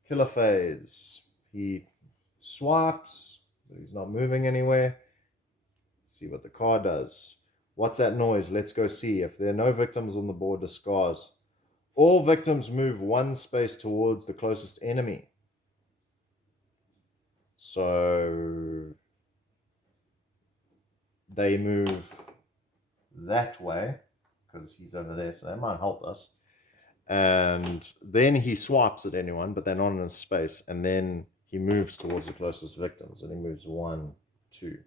Killer phase. He swipes, but he's not moving anywhere. See what the card does. What's that noise? Let's go see. If there are no victims on the board, discards. All victims move 1 space towards the closest enemy. So they move that way because he's over there, so that might help us. And then he swipes at anyone, but they're not in his space. And then he moves towards the closest victims, and he moves 1, 2.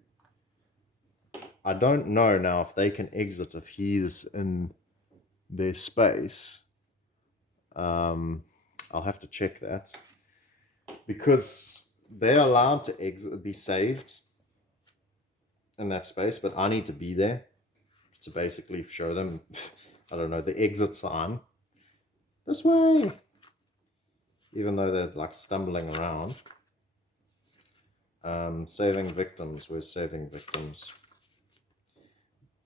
I don't know now if they can exit if he's in their space. I'll have to check that because they're allowed to exit, be saved in that space, but I need to be there to basically show them, I don't know, the exit sign. This way. Even though they're like stumbling around. Saving victims. We're saving victims.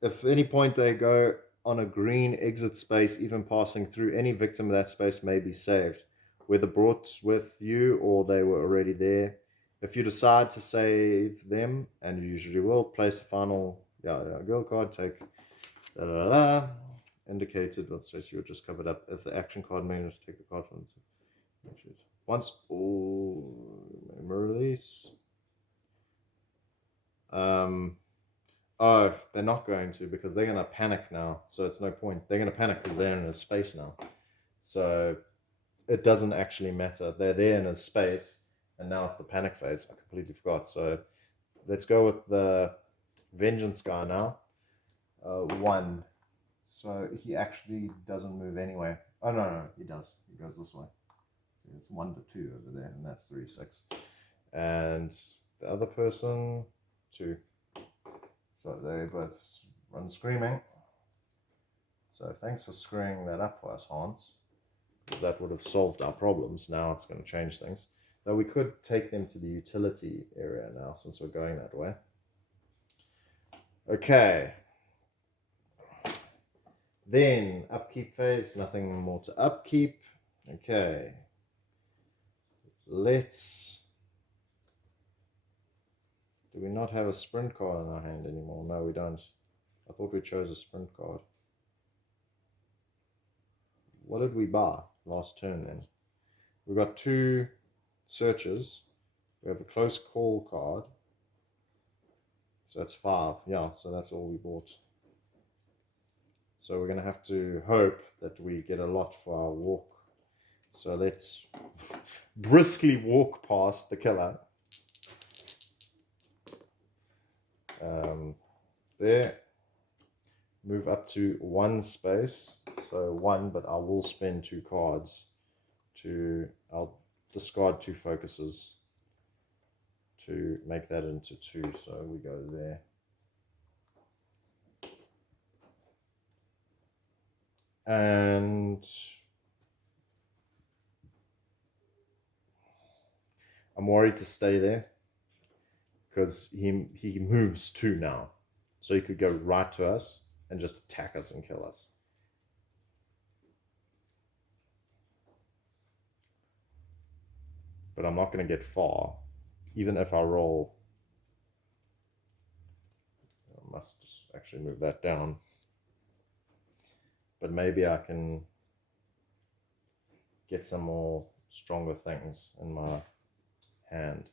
If at any point they go on a green exit space, even passing through, any victim of that space may be saved, whether brought with you or they were already there. If you decide to save them, and you usually will, place the final girl card, take indicated, let's say you're just covered up. If the action card manages to take the card from once release. Oh, they're not going to because they're going to panic now. So it's no point. They're going to panic because they're in his space now. So it doesn't actually matter. They're there in his space, and now it's the panic phase. I completely forgot. So let's go with the vengeance guy now. 1. So he actually doesn't move anyway. Oh, no, he does. He goes this way. So it's 1 to 2 over there, and that's 3, 6. And the other person, 2. So they both run screaming. So thanks for screwing that up for us, Hans. That would have solved our problems. Now it's going to change things. Though we could take them to the utility area now since we're going that way. Okay. Then upkeep phase, nothing more to upkeep. Okay. Let's... Do we not have a sprint card in our hand anymore? No, we don't. I thought we chose a sprint card. What did we buy last turn then? We got 2 searches. We have a close call card. So that's 5. Yeah, so that's all we bought. So we're going to have to hope that we get a lot for our walk. So let's briskly walk past the killer. There. Move up to 1 space. So 1, but I will spend 2 cards to... I'll discard 2 focuses to make that into 2. So we go there. And I'm worried to stay there because he moves 2 now. So he could go right to us and just attack us and kill us. But I'm not going to get far, even if I roll. I must actually move that down. But maybe I can get some more stronger things in my hand.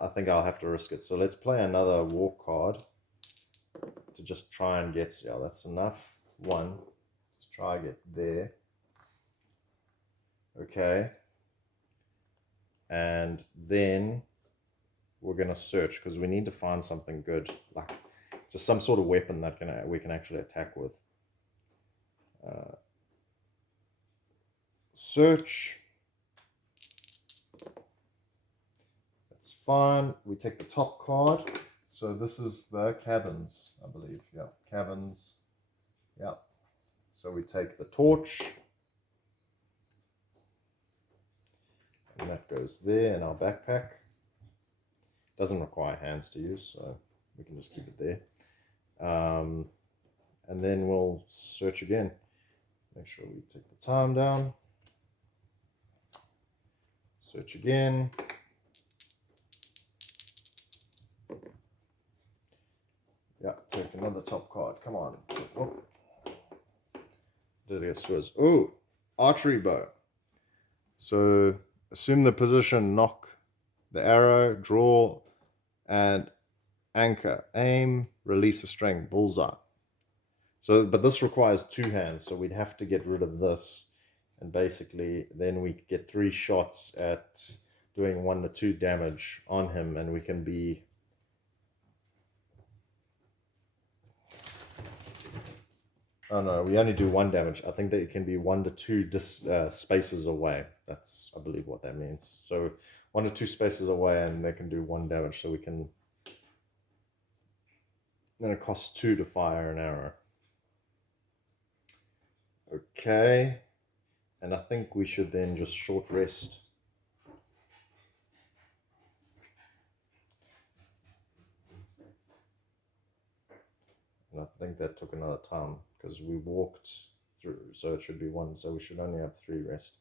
I think I'll have to risk it. So let's play another walk card to just try and get... Yeah, that's enough. 1. Just try and get there. Okay. And then we're going to search because we need to find something good. Like just some sort of weapon that we can actually attack with. Search. That's fine. We take the top card. So this is the cabins, I believe. Yeah, cabins. Yeah. So we take the torch. And that goes there in our backpack. Doesn't require hands to use, so we can just keep it there. And then we'll search again. Make sure we take the time down. Search again. Yeah, take another top card. Come on. Oh. Did I get Swiss? Oh, archery bow. So assume the position, knock the arrow, draw, and anchor. Aim, release the string, bullseye. So, but this requires 2 hands, so we'd have to get rid of this. And basically, then we get 3 shots at doing 1 to 2 damage on him, and we can be... Oh no, we only do 1 damage. I think that it can be 1 to 2 spaces away. That's, I believe, what that means. So 1 to 2 spaces away, and they can do 1 damage. So we can... Then it costs 2 to fire an arrow. Okay. And I think we should then just short rest. And I think that took another time because we walked through, so it should be 1. So we should only have 3 rest.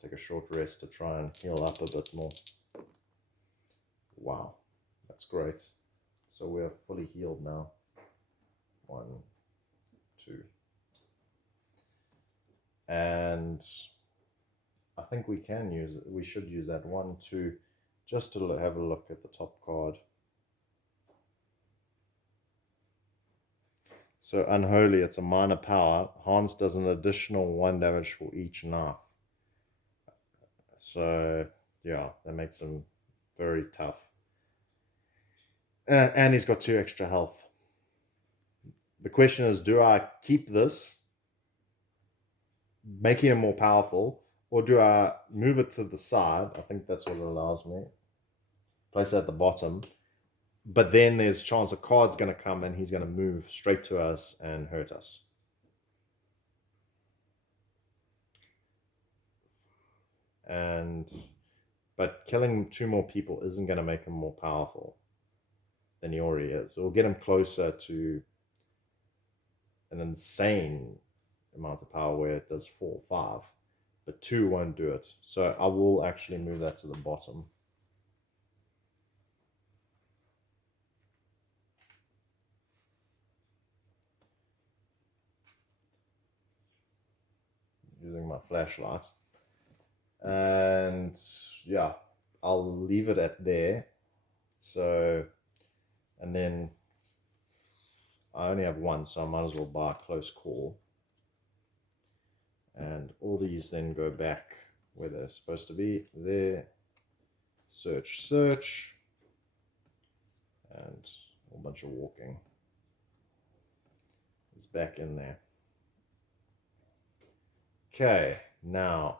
Take a short rest to try and heal up a bit more. Wow, that's great. So we're fully healed now. 1, 2. And I think we can use it. We should use that 1, 2, just to have a look at the top card. So Unholy, it's a minor power. Hans does an additional 1 damage for each knife. So yeah, that makes him very tough. And he's got 2 extra health. The question is, do I keep this, making him more powerful, or do I move it to the side? I think that's what it allows me. Place it at the bottom. But then there's a chance a card's going to come and he's going to move straight to us and hurt us. But killing 2 more people isn't going to make him more powerful than he already is. It will get him closer to an insane amount of power where it does 4 or 5, but 2 won't do it. So I will actually move that to the bottom. Using my flashlight. And yeah, I'll leave it at there. So, and then I only have 1, so I might as well buy a close call. And all these then go back where they're supposed to be. There, search, and a whole bunch of walking is back in there. Okay, now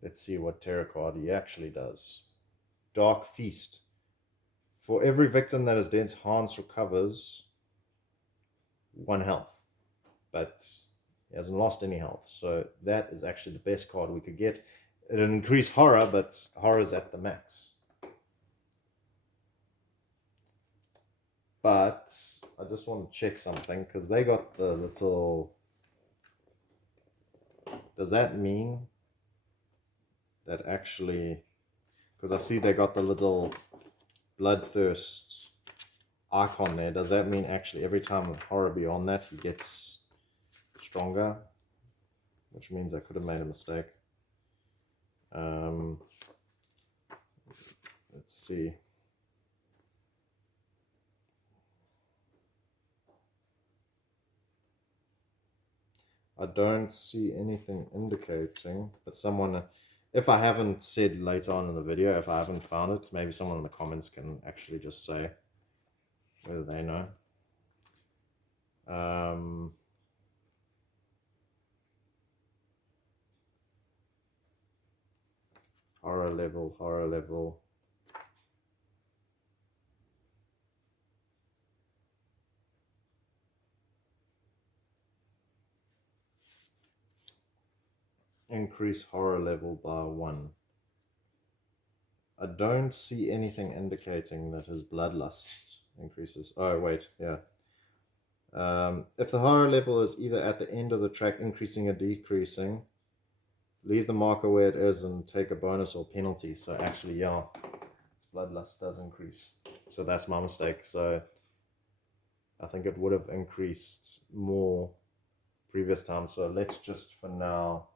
let's see what tarot card he actually does. Dark Feast. For every victim that is dead, Hans recovers 1 health, but he hasn't lost any health, so that is actually the best card we could get. It'll increase horror, but horror's at the max. But I just want to check something, because they got the little... Does that mean that actually... Because I see they got the little bloodthirst icon there. Does that mean actually every time with horror beyond that he gets stronger? Which means I could have made a mistake. Let's see. I don't see anything indicating, but someone, if I haven't said later on in the video, if I haven't found it, maybe someone in the comments can actually just say whether they know. Horror level. Increase horror level by 1. I don't see anything indicating that his bloodlust increases. Oh, wait, yeah. If the horror level is either at the end of the track, increasing or decreasing, leave the marker where it is and take a bonus or penalty. So actually, yeah, bloodlust does increase. So that's my mistake. So I think it would have increased more previous time. So let's just, for now,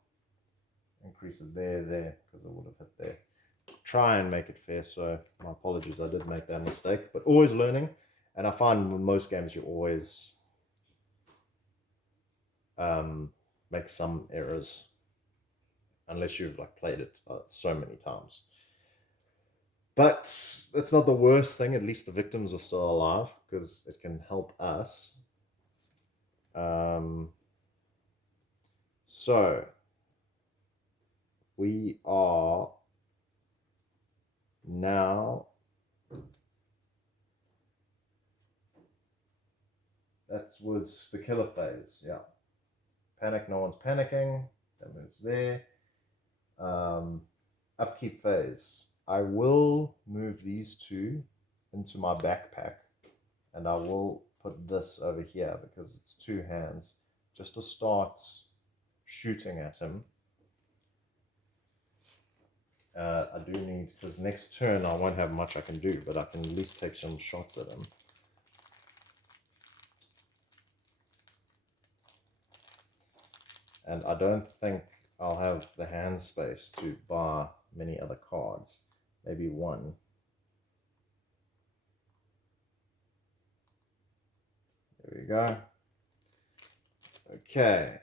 increase it there, because it would have hit there. Try and make it fair. So my apologies, I did make that mistake, but always learning. And I find with most games you always make some errors, unless you've like played it so many times. But it's not the worst thing. At least the victims are still alive, because it can help us. So we are now, that was the killer phase. Yeah, panic, no one's panicking. That moves there. Upkeep phase. I will move these 2 into my backpack, and I will put this over here because it's 2 hands, just to start shooting at him. I do need, because next turn I won't have much I can do, but I can at least take some shots at him. And I don't think I'll have the hand space to buy many other cards. Maybe 1. There we go. Okay.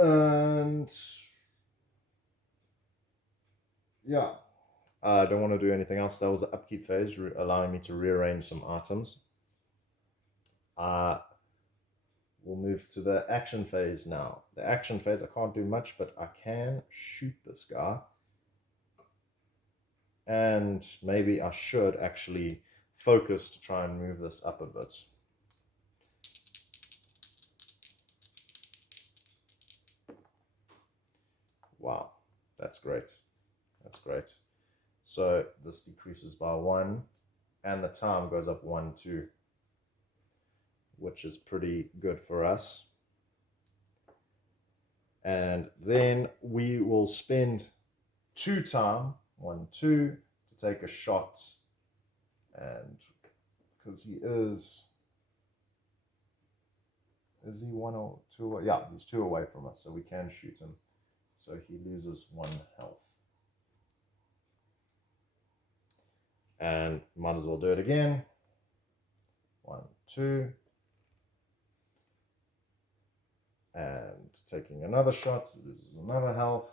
And yeah, I don't want to do anything else. That was the upkeep phase, allowing me to rearrange some items. We'll move to the action phase now. The action phase, I can't do much, but I can shoot this guy. And maybe I should actually focus to try and move this up a bit. Wow, that's great. That's great. So this decreases by 1, and the time goes up 1, 2, which is pretty good for us. And then we will spend 2 time, 1, 2, to take a shot. And because he is he 1 or 2 away? Yeah, he's 2 away from us, so we can shoot him. So he loses 1 health. And might as well do it again. 1, 2. And taking another shot, loses another health.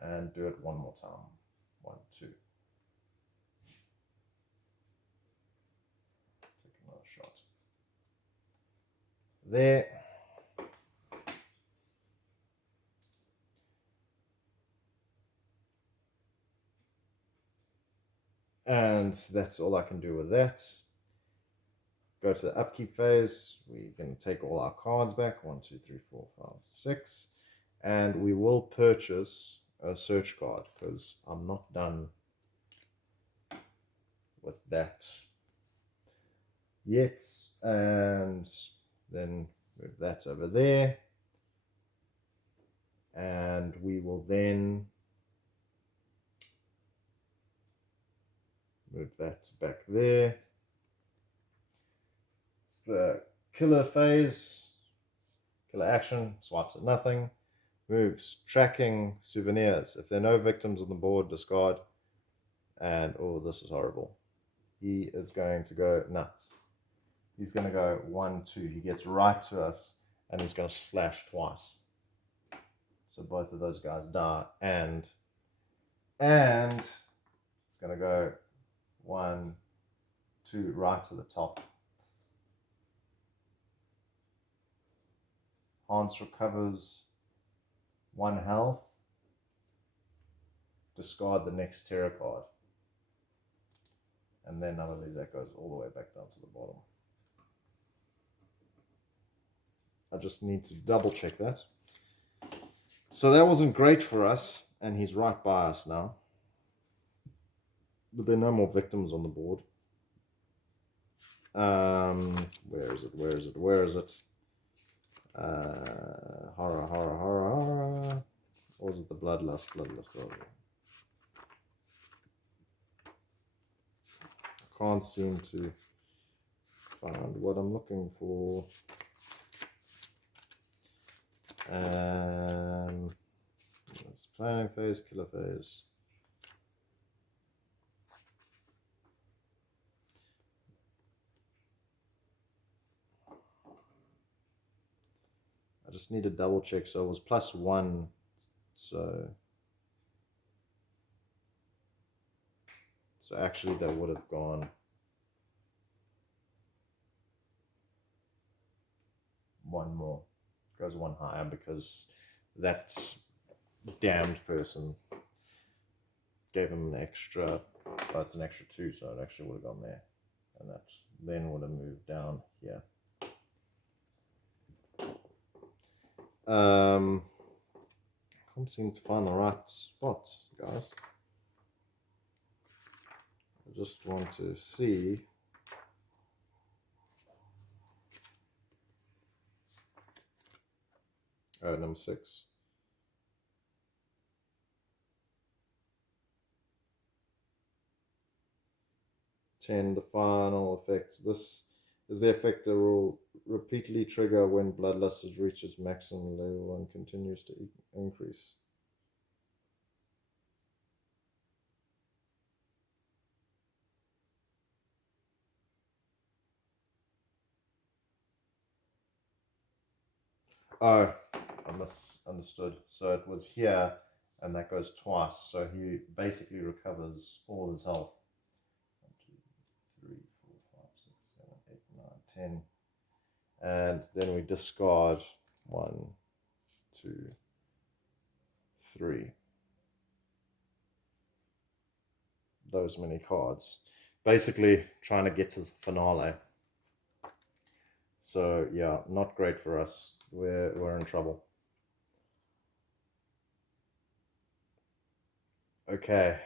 And do it one more time. 1, 2. Take another shot. There. And that's all I can do with that. Go to the upkeep phase. We can take all our cards back. 1, 2, 3, 4, 5, 6. And we will purchase a search card because I'm not done with that yet. And then move that over there. And we will then move that back there. It's the killer phase. Killer action, swipes at nothing. Moves, tracking souvenirs. If there are no victims on the board, discard. And, oh, this is horrible. He is going to go nuts. He's going to go 1, 2. He gets right to us, and he's going to slash twice. So both of those guys die. And it's going to go 1, 2, right to the top. Hans recovers 1 health. Discard the next terror card. And then I believe that goes all the way back down to the bottom. I just need to double check that. So that wasn't great for us, and he's right by us now. But there are no more victims on the board. Where is it? Where is it? Where is it? Horror, horror, horror, horror. Or was it the bloodlust? Bloodlust. I can't seem to find what I'm looking for. It's planning phase, killer phase. I just need to double check. So it was +1. So actually that would have gone 1 more. Goes 1 higher because that damned person gave him an extra, well, it's an extra 2, so it actually would have gone there. And that then would have moved down here. Can't seem to find the right spot, guys. I just want to see. Oh, number 6. The final effect. This is the effect that will repeatedly trigger when bloodlust has reached its maximum level and continues to increase. Oh, I misunderstood. So it was here, and that goes twice. So he basically recovers all his health. 1, 2, 3, 4, 5, 6, 7, 8, 9, 10. And then we discard 1, 2, 3. Those many cards. Basically trying to get to the finale. So yeah, not great for us. We're in trouble. Okay.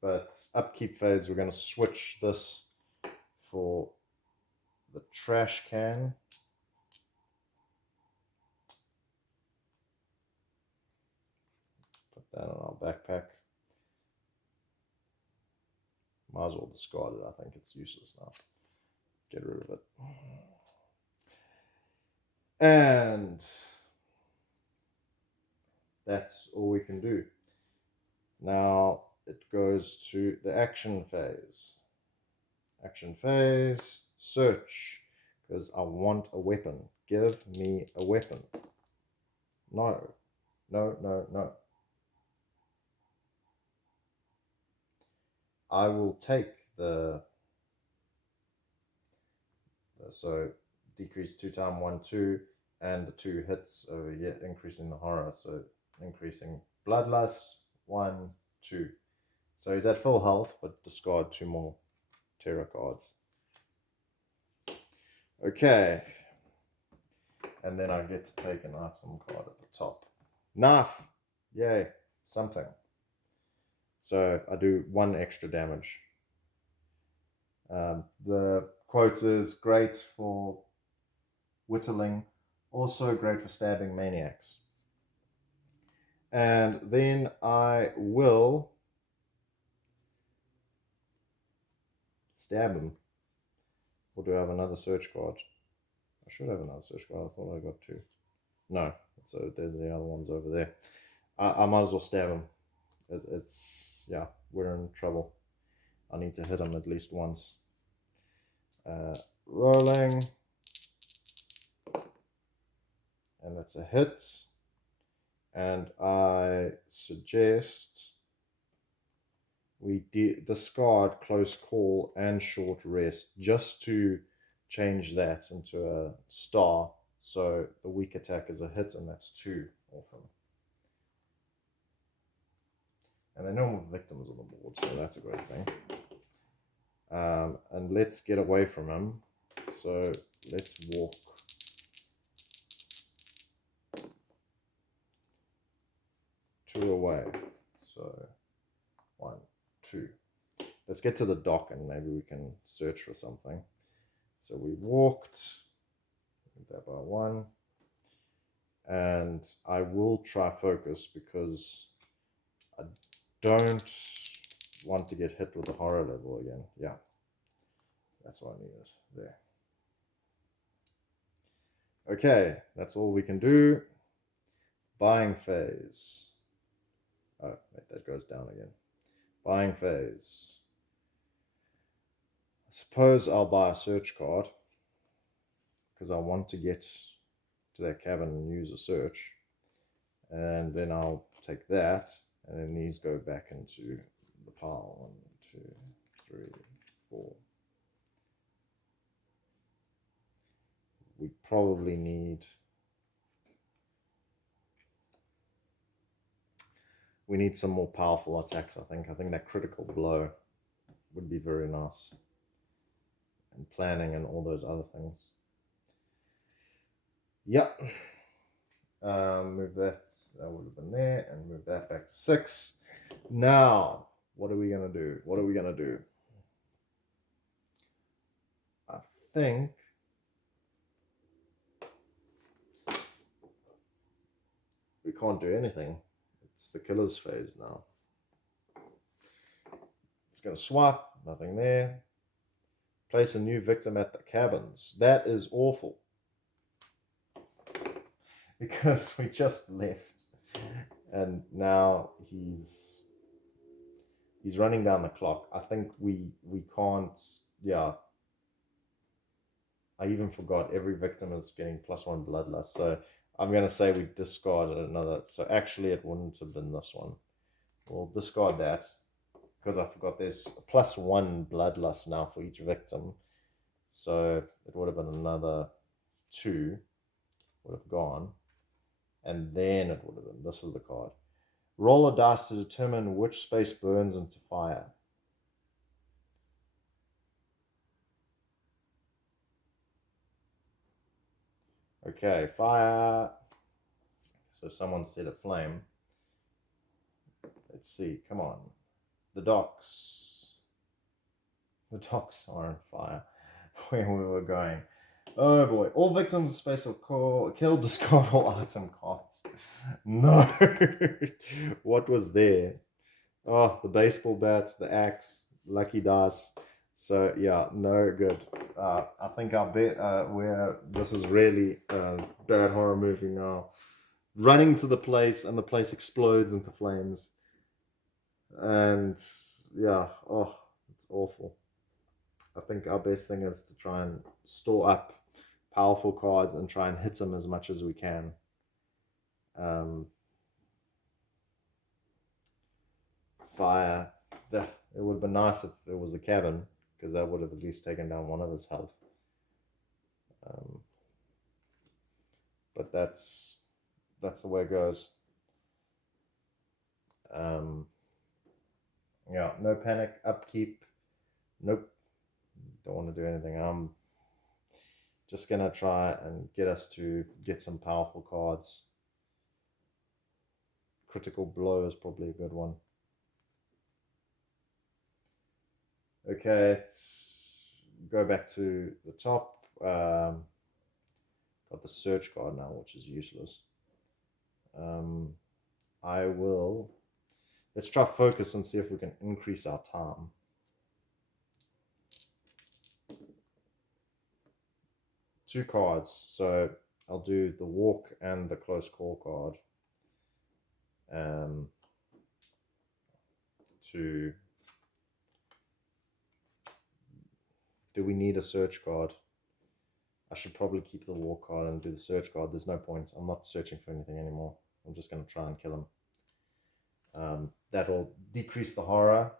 But upkeep phase, we're going to switch this for the trash can. Put that in our backpack. Might as well discard it. I think it's useless now. Get rid of it. And that's all we can do. Now it goes to the action phase. Action phase, search, because I want a weapon. Give me a weapon. No, no, no, no. I will take so decrease 2 times 1, 2, and the 2 hits over here, increasing the horror. So increasing bloodlust, 1, 2. So he's at full health, but discard 2 more terror cards. Okay. And then I get to take an item card at the top. Knife! Yay, something. So I do 1 extra damage. The quote is great for whittling, also great for stabbing maniacs. And then I will stab him. Or do I have another search card? I should have another search card. I thought I got 2. No, so they're the other ones over there. I might as well stab him. Yeah, we're in trouble. I need to hit him at least once. Rolling. And that's a hit. And I suggest we discard close call and short rest just to change that into a star. So the weak attack is a hit, and that's 2 off him. And there are no more victims on the board, so that's a great thing. And let's get away from him. So let's walk. Two away. So 1, 2. Let's get to the dock and maybe we can search for something. So we walked. That by 1. And I will try focus because I don't want to get hit with the horror level again. Yeah. That's what I needed there. Okay, that's all we can do. Buying phase. Oh, wait, that goes down again. Buying phase. I suppose I'll buy a search card because I want to get to that cabin and use a search. And then I'll take that, and then these go back into the pile. 1, 2, 3, 4. We probably need... We need some more powerful attacks, I think. I think that critical blow would be very nice. And planning and all those other things. Yep. Move that would have been there, and move that back to 6. Now, what are we going to do? What are we going to do? I think we can't do anything. It's the killer's phase now. It's going to swipe, nothing there. Place a new victim at the cabins. That is awful. Because we just left. And now he's running down the clock. I think we can't, yeah. I even forgot every victim is getting +1 bloodlust. So I'm going to say we discard another. So actually it wouldn't have been this one. We'll discard that because I forgot there's +1 bloodlust now for each victim. So it would have been another 2 would have gone. And then it would have been, this is the card. Roll a dice to determine which space burns into fire. Okay, fire. So someone set a flame. Let's see. Come on. The docks. The docks are on fire. Where we were going. Oh boy. All victims of space are killed, discard all item cards. No. What was there? Oh, the baseball bats, the axe, lucky dice. So yeah, no good. I think I bet this is really a bad horror movie now. Running to the place and the place explodes into flames. And yeah, oh, it's awful. I think our best thing is to try and store up powerful cards and try and hit them as much as we can. Fire. It would have been nice if it was a cabin, because that would have at least taken down one of his health. But that's the way it goes. Yeah, no panic, upkeep. Nope, don't want to do anything. I'm just gonna try and get us to get some powerful cards. Critical blow is probably a good one. Okay, let's go back to the top. Got the search card now, which is useless. I will. Let's try focus and see if we can increase our time. Two cards, so I'll do the walk and the close call card. Do we need a search card? I should probably keep the walk card and do the search card. There's no point. I'm not searching for anything anymore. I'm just going to try and kill him. That'll decrease the horror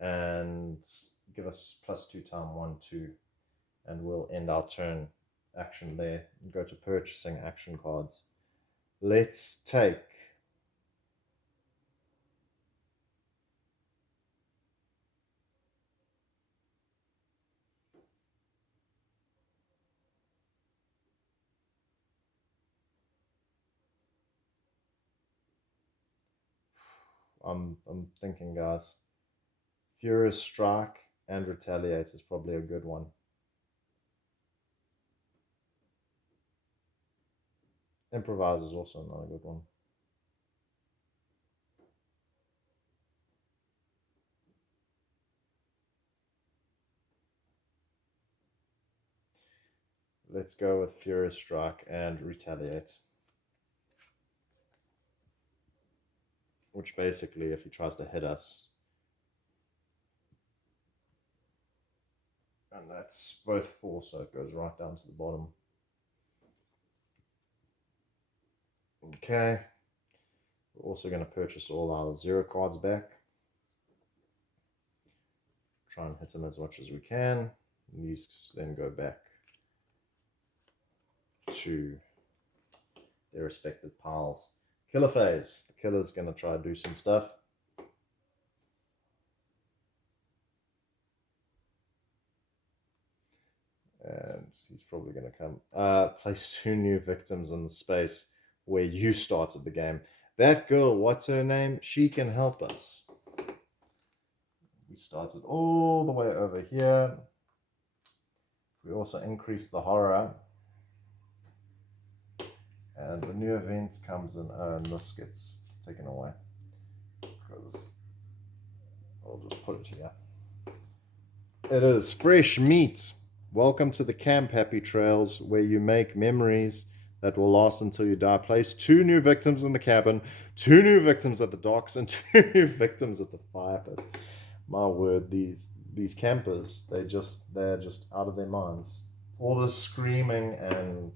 and give us +2 time 1, 2, and we'll end our turn action there and go to purchasing action cards. Let's take I'm thinking, guys. Furious Strike and Retaliate is probably a good one. Improvise is also another good one. Let's go with Furious Strike and Retaliate. Which basically, if he tries to hit us, and that's both 4, so it goes right down to the bottom. Okay. We're also going to purchase all our 0 cards back. Try and hit them as much as we can. And these then go back to their respective piles. Killer phase. The killer's going to try to do some stuff. And he's probably going to come. Place 2 new victims in the space where you started the game. That girl, what's her name? She can help us. We started all the way over here. We also increased the horror. And a new event comes in, and this gets taken away. Because I'll just put it here. It is fresh meat. Welcome to the camp, Happy Trails, where you make memories that will last until you die. Place 2 new victims in the cabin, 2 new victims at the docks, and 2 new victims at the fire pit. My word, these campers, they're just out of their minds. All the screaming and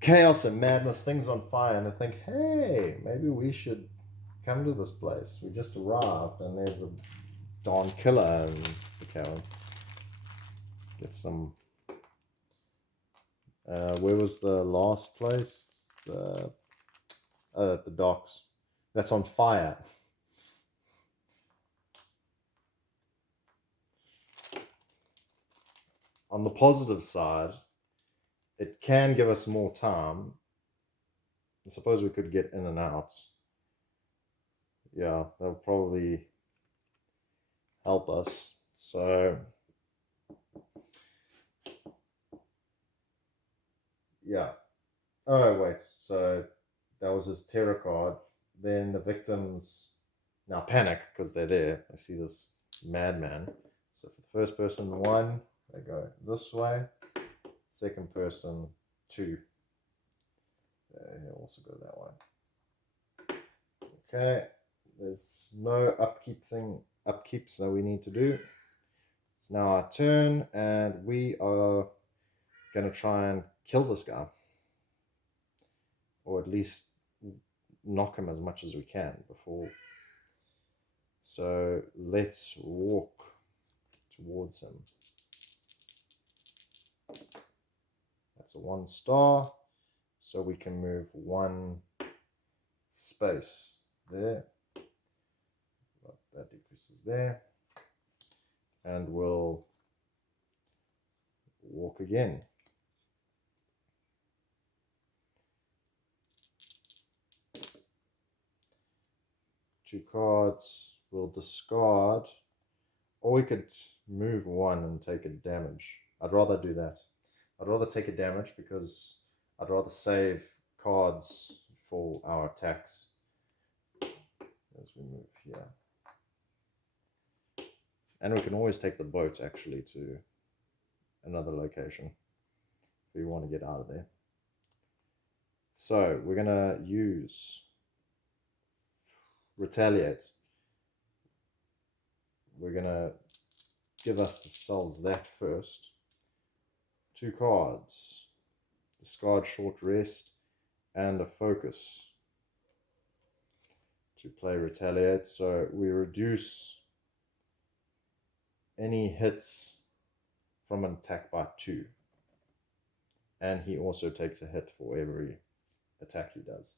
chaos and madness, things on fire, and they think, hey, maybe we should come to this place. We just arrived, and there's a darn killer in the cabin. Get some. Where was the last place? The docks. That's on fire. On the positive side, it can give us more time. I suppose we could get in and out. yeah, they'll probably help us. So yeah. Oh wait, so that was his terror card. Then the victims now panic because they're there. They see this madman. So for the first person, 1, they go this way. Second person, 2. They also go that way. Okay, there's no upkeep, so we need to do. It's now our turn, and we are gonna try and kill this guy, or at least knock him as much as we can before. So let's walk towards him. That's a 1 star, so we can move 1 space there. That decreases there, and we'll walk again. Two cards, we'll discard, or we could move 1 and take a damage. I'd rather do that. I'd rather take a damage because I'd rather save cards for our attacks. As we move here. And we can always take the boat actually to another location if we want to get out of there. So we're going to use retaliate. We're going to give ourselves that first. 2 cards. Discard short rest and a focus to play retaliate. So we reduce any hits from an attack by 2. And he also takes a hit for every attack he does.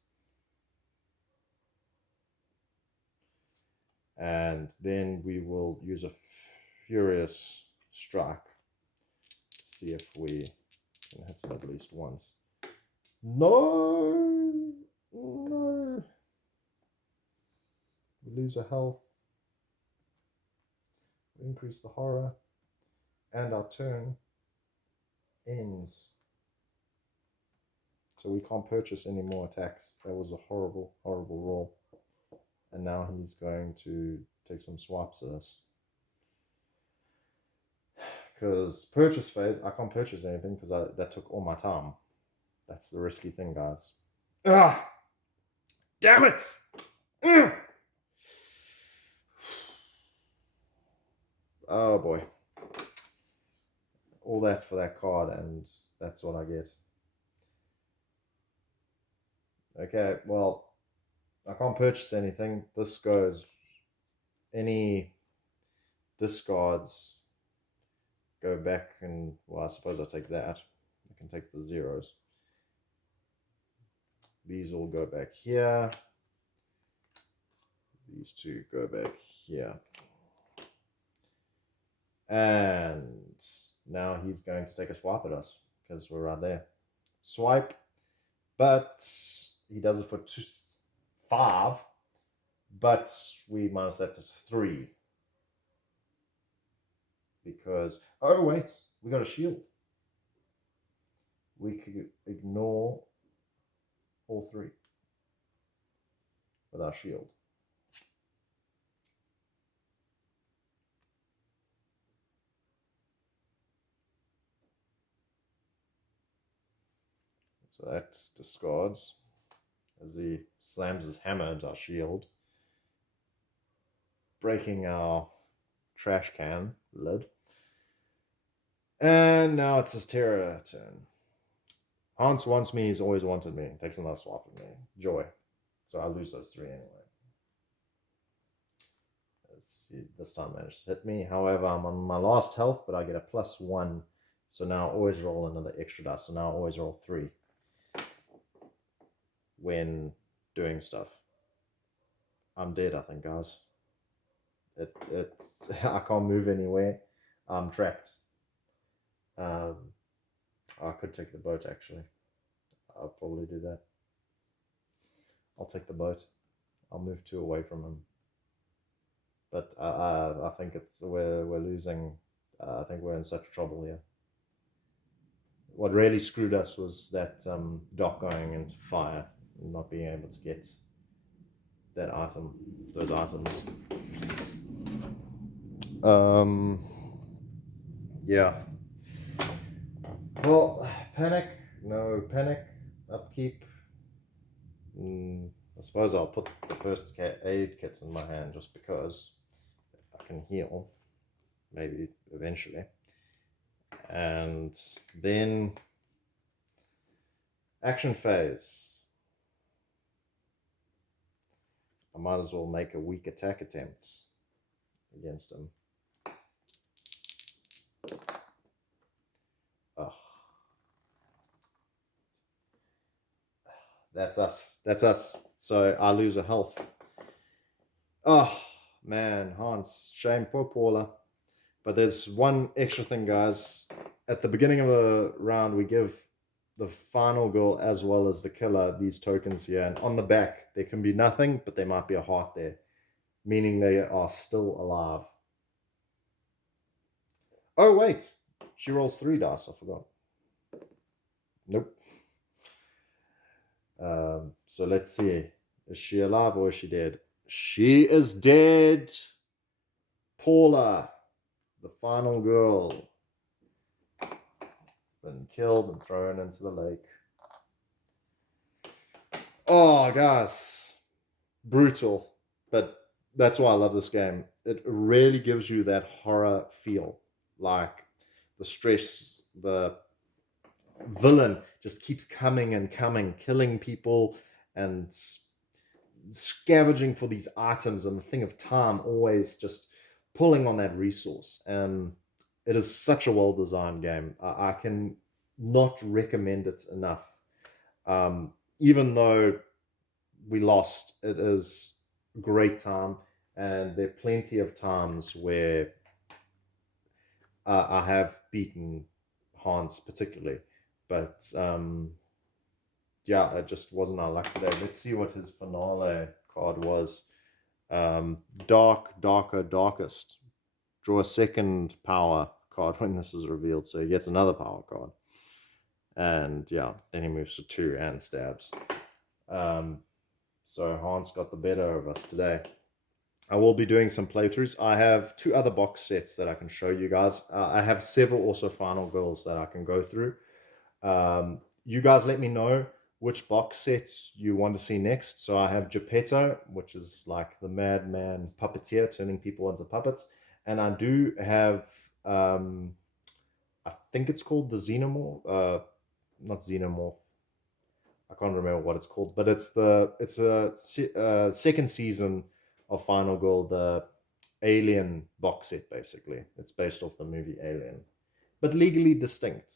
And then we will use a furious strike. See if we can hit him at least once. No! No! We lose a health. We increase the horror. And our turn ends. So we can't purchase any more attacks. That was a horrible, horrible roll. And now he's going to take some swipes at us. Because purchase phase, I can't purchase anything because that took all my time. That's the risky thing, guys. Ah! Damn it! Oh boy. All that for that card, and that's what I get. Okay, well, I can't purchase anything. This goes, any discards go back, and well, I suppose I'll take that. I can take the zeros. These all go back here. These 2 go back here. And now he's going to take a swipe at us because we're right there. Swipe, but he does it for 5, but we minus that to 3 because, oh wait, we got a shield. We could ignore all 3 with our shield. So that discards as he slams his hammer into our shield, breaking our trash can lid. And now it's his terror turn. Hans wants me, he's always wanted me. Takes another swap at me. Joy. So I lose those 3 anyway. This time managed to hit me. However, I'm on my last health, but I get a +1. So now I always roll another extra dice. So now I always roll 3 when doing stuff. I'm dead, I think, guys. I can't move anywhere. I'm trapped. I could take the boat, actually. I'll probably do that. I'll take the boat. I'll move 2 away from him. But I think we're losing. I think we're in such trouble here. What really screwed us was that Doc going into fire and not being able to get those items. Yeah. Well, no panic, upkeep. I suppose I'll put the first aid kit in my hand just because I can heal, maybe eventually. And then action phase. I might as well make a weak attack attempt against him. Oh. That's us. So I lose a health. Oh, man, Hans. Shame, poor Paula. But there's one extra thing, guys. At the beginning of the round, we give the final girl as well as the killer these tokens here. And on the back, there can be nothing, but there might be a heart there, meaning they are still alive. Oh, wait. She rolls 3 dice. I forgot. Nope. So let's see. Is she alive or is she dead? She is dead. Paula, the final girl, has been killed and thrown into the lake. Oh, guys. Brutal. But that's why I love this game. It really gives you that horror feel. Like the stress, the villain just keeps coming and coming, killing people and scavenging for these items, and the thing of time always just pulling on that resource. And it is such a well-designed game. I can not recommend it enough. Even though we lost, it is a great time, and there are plenty of times where I have beaten Hans particularly, but yeah, it just wasn't our luck today. Let's see what his finale card was. Darkest. Draw a second power card when this is revealed, so he gets another power card. And yeah, then he moves to 2 and stabs. So Hans got the better of us today. I will be doing some playthroughs. I have 2 other box sets that I can show you guys. I have several also Final Girls that I can go through. You guys let me know which box sets you want to see next. So I have Geppetto, which is like the madman puppeteer turning people into puppets. And I do have, I think it's called the Xenomorph. Not Xenomorph. I can't remember what it's called, but it's a second season of Final Girl, the Alien box set, basically. It's based off the movie Alien, but legally distinct.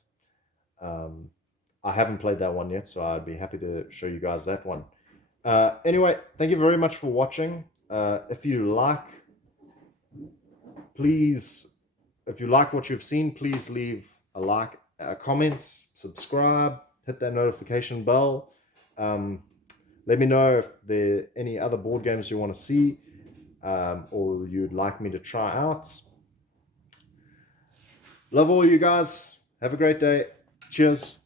I haven't played that one yet, so I'd be happy to show you guys that one. Anyway, thank you very much for watching. If you like what you've seen, please leave a like, a comment, subscribe, hit that notification bell. Let me know if there are any other board games you want to see, or you'd like me to try out. Love all you guys. Have a great day. Cheers.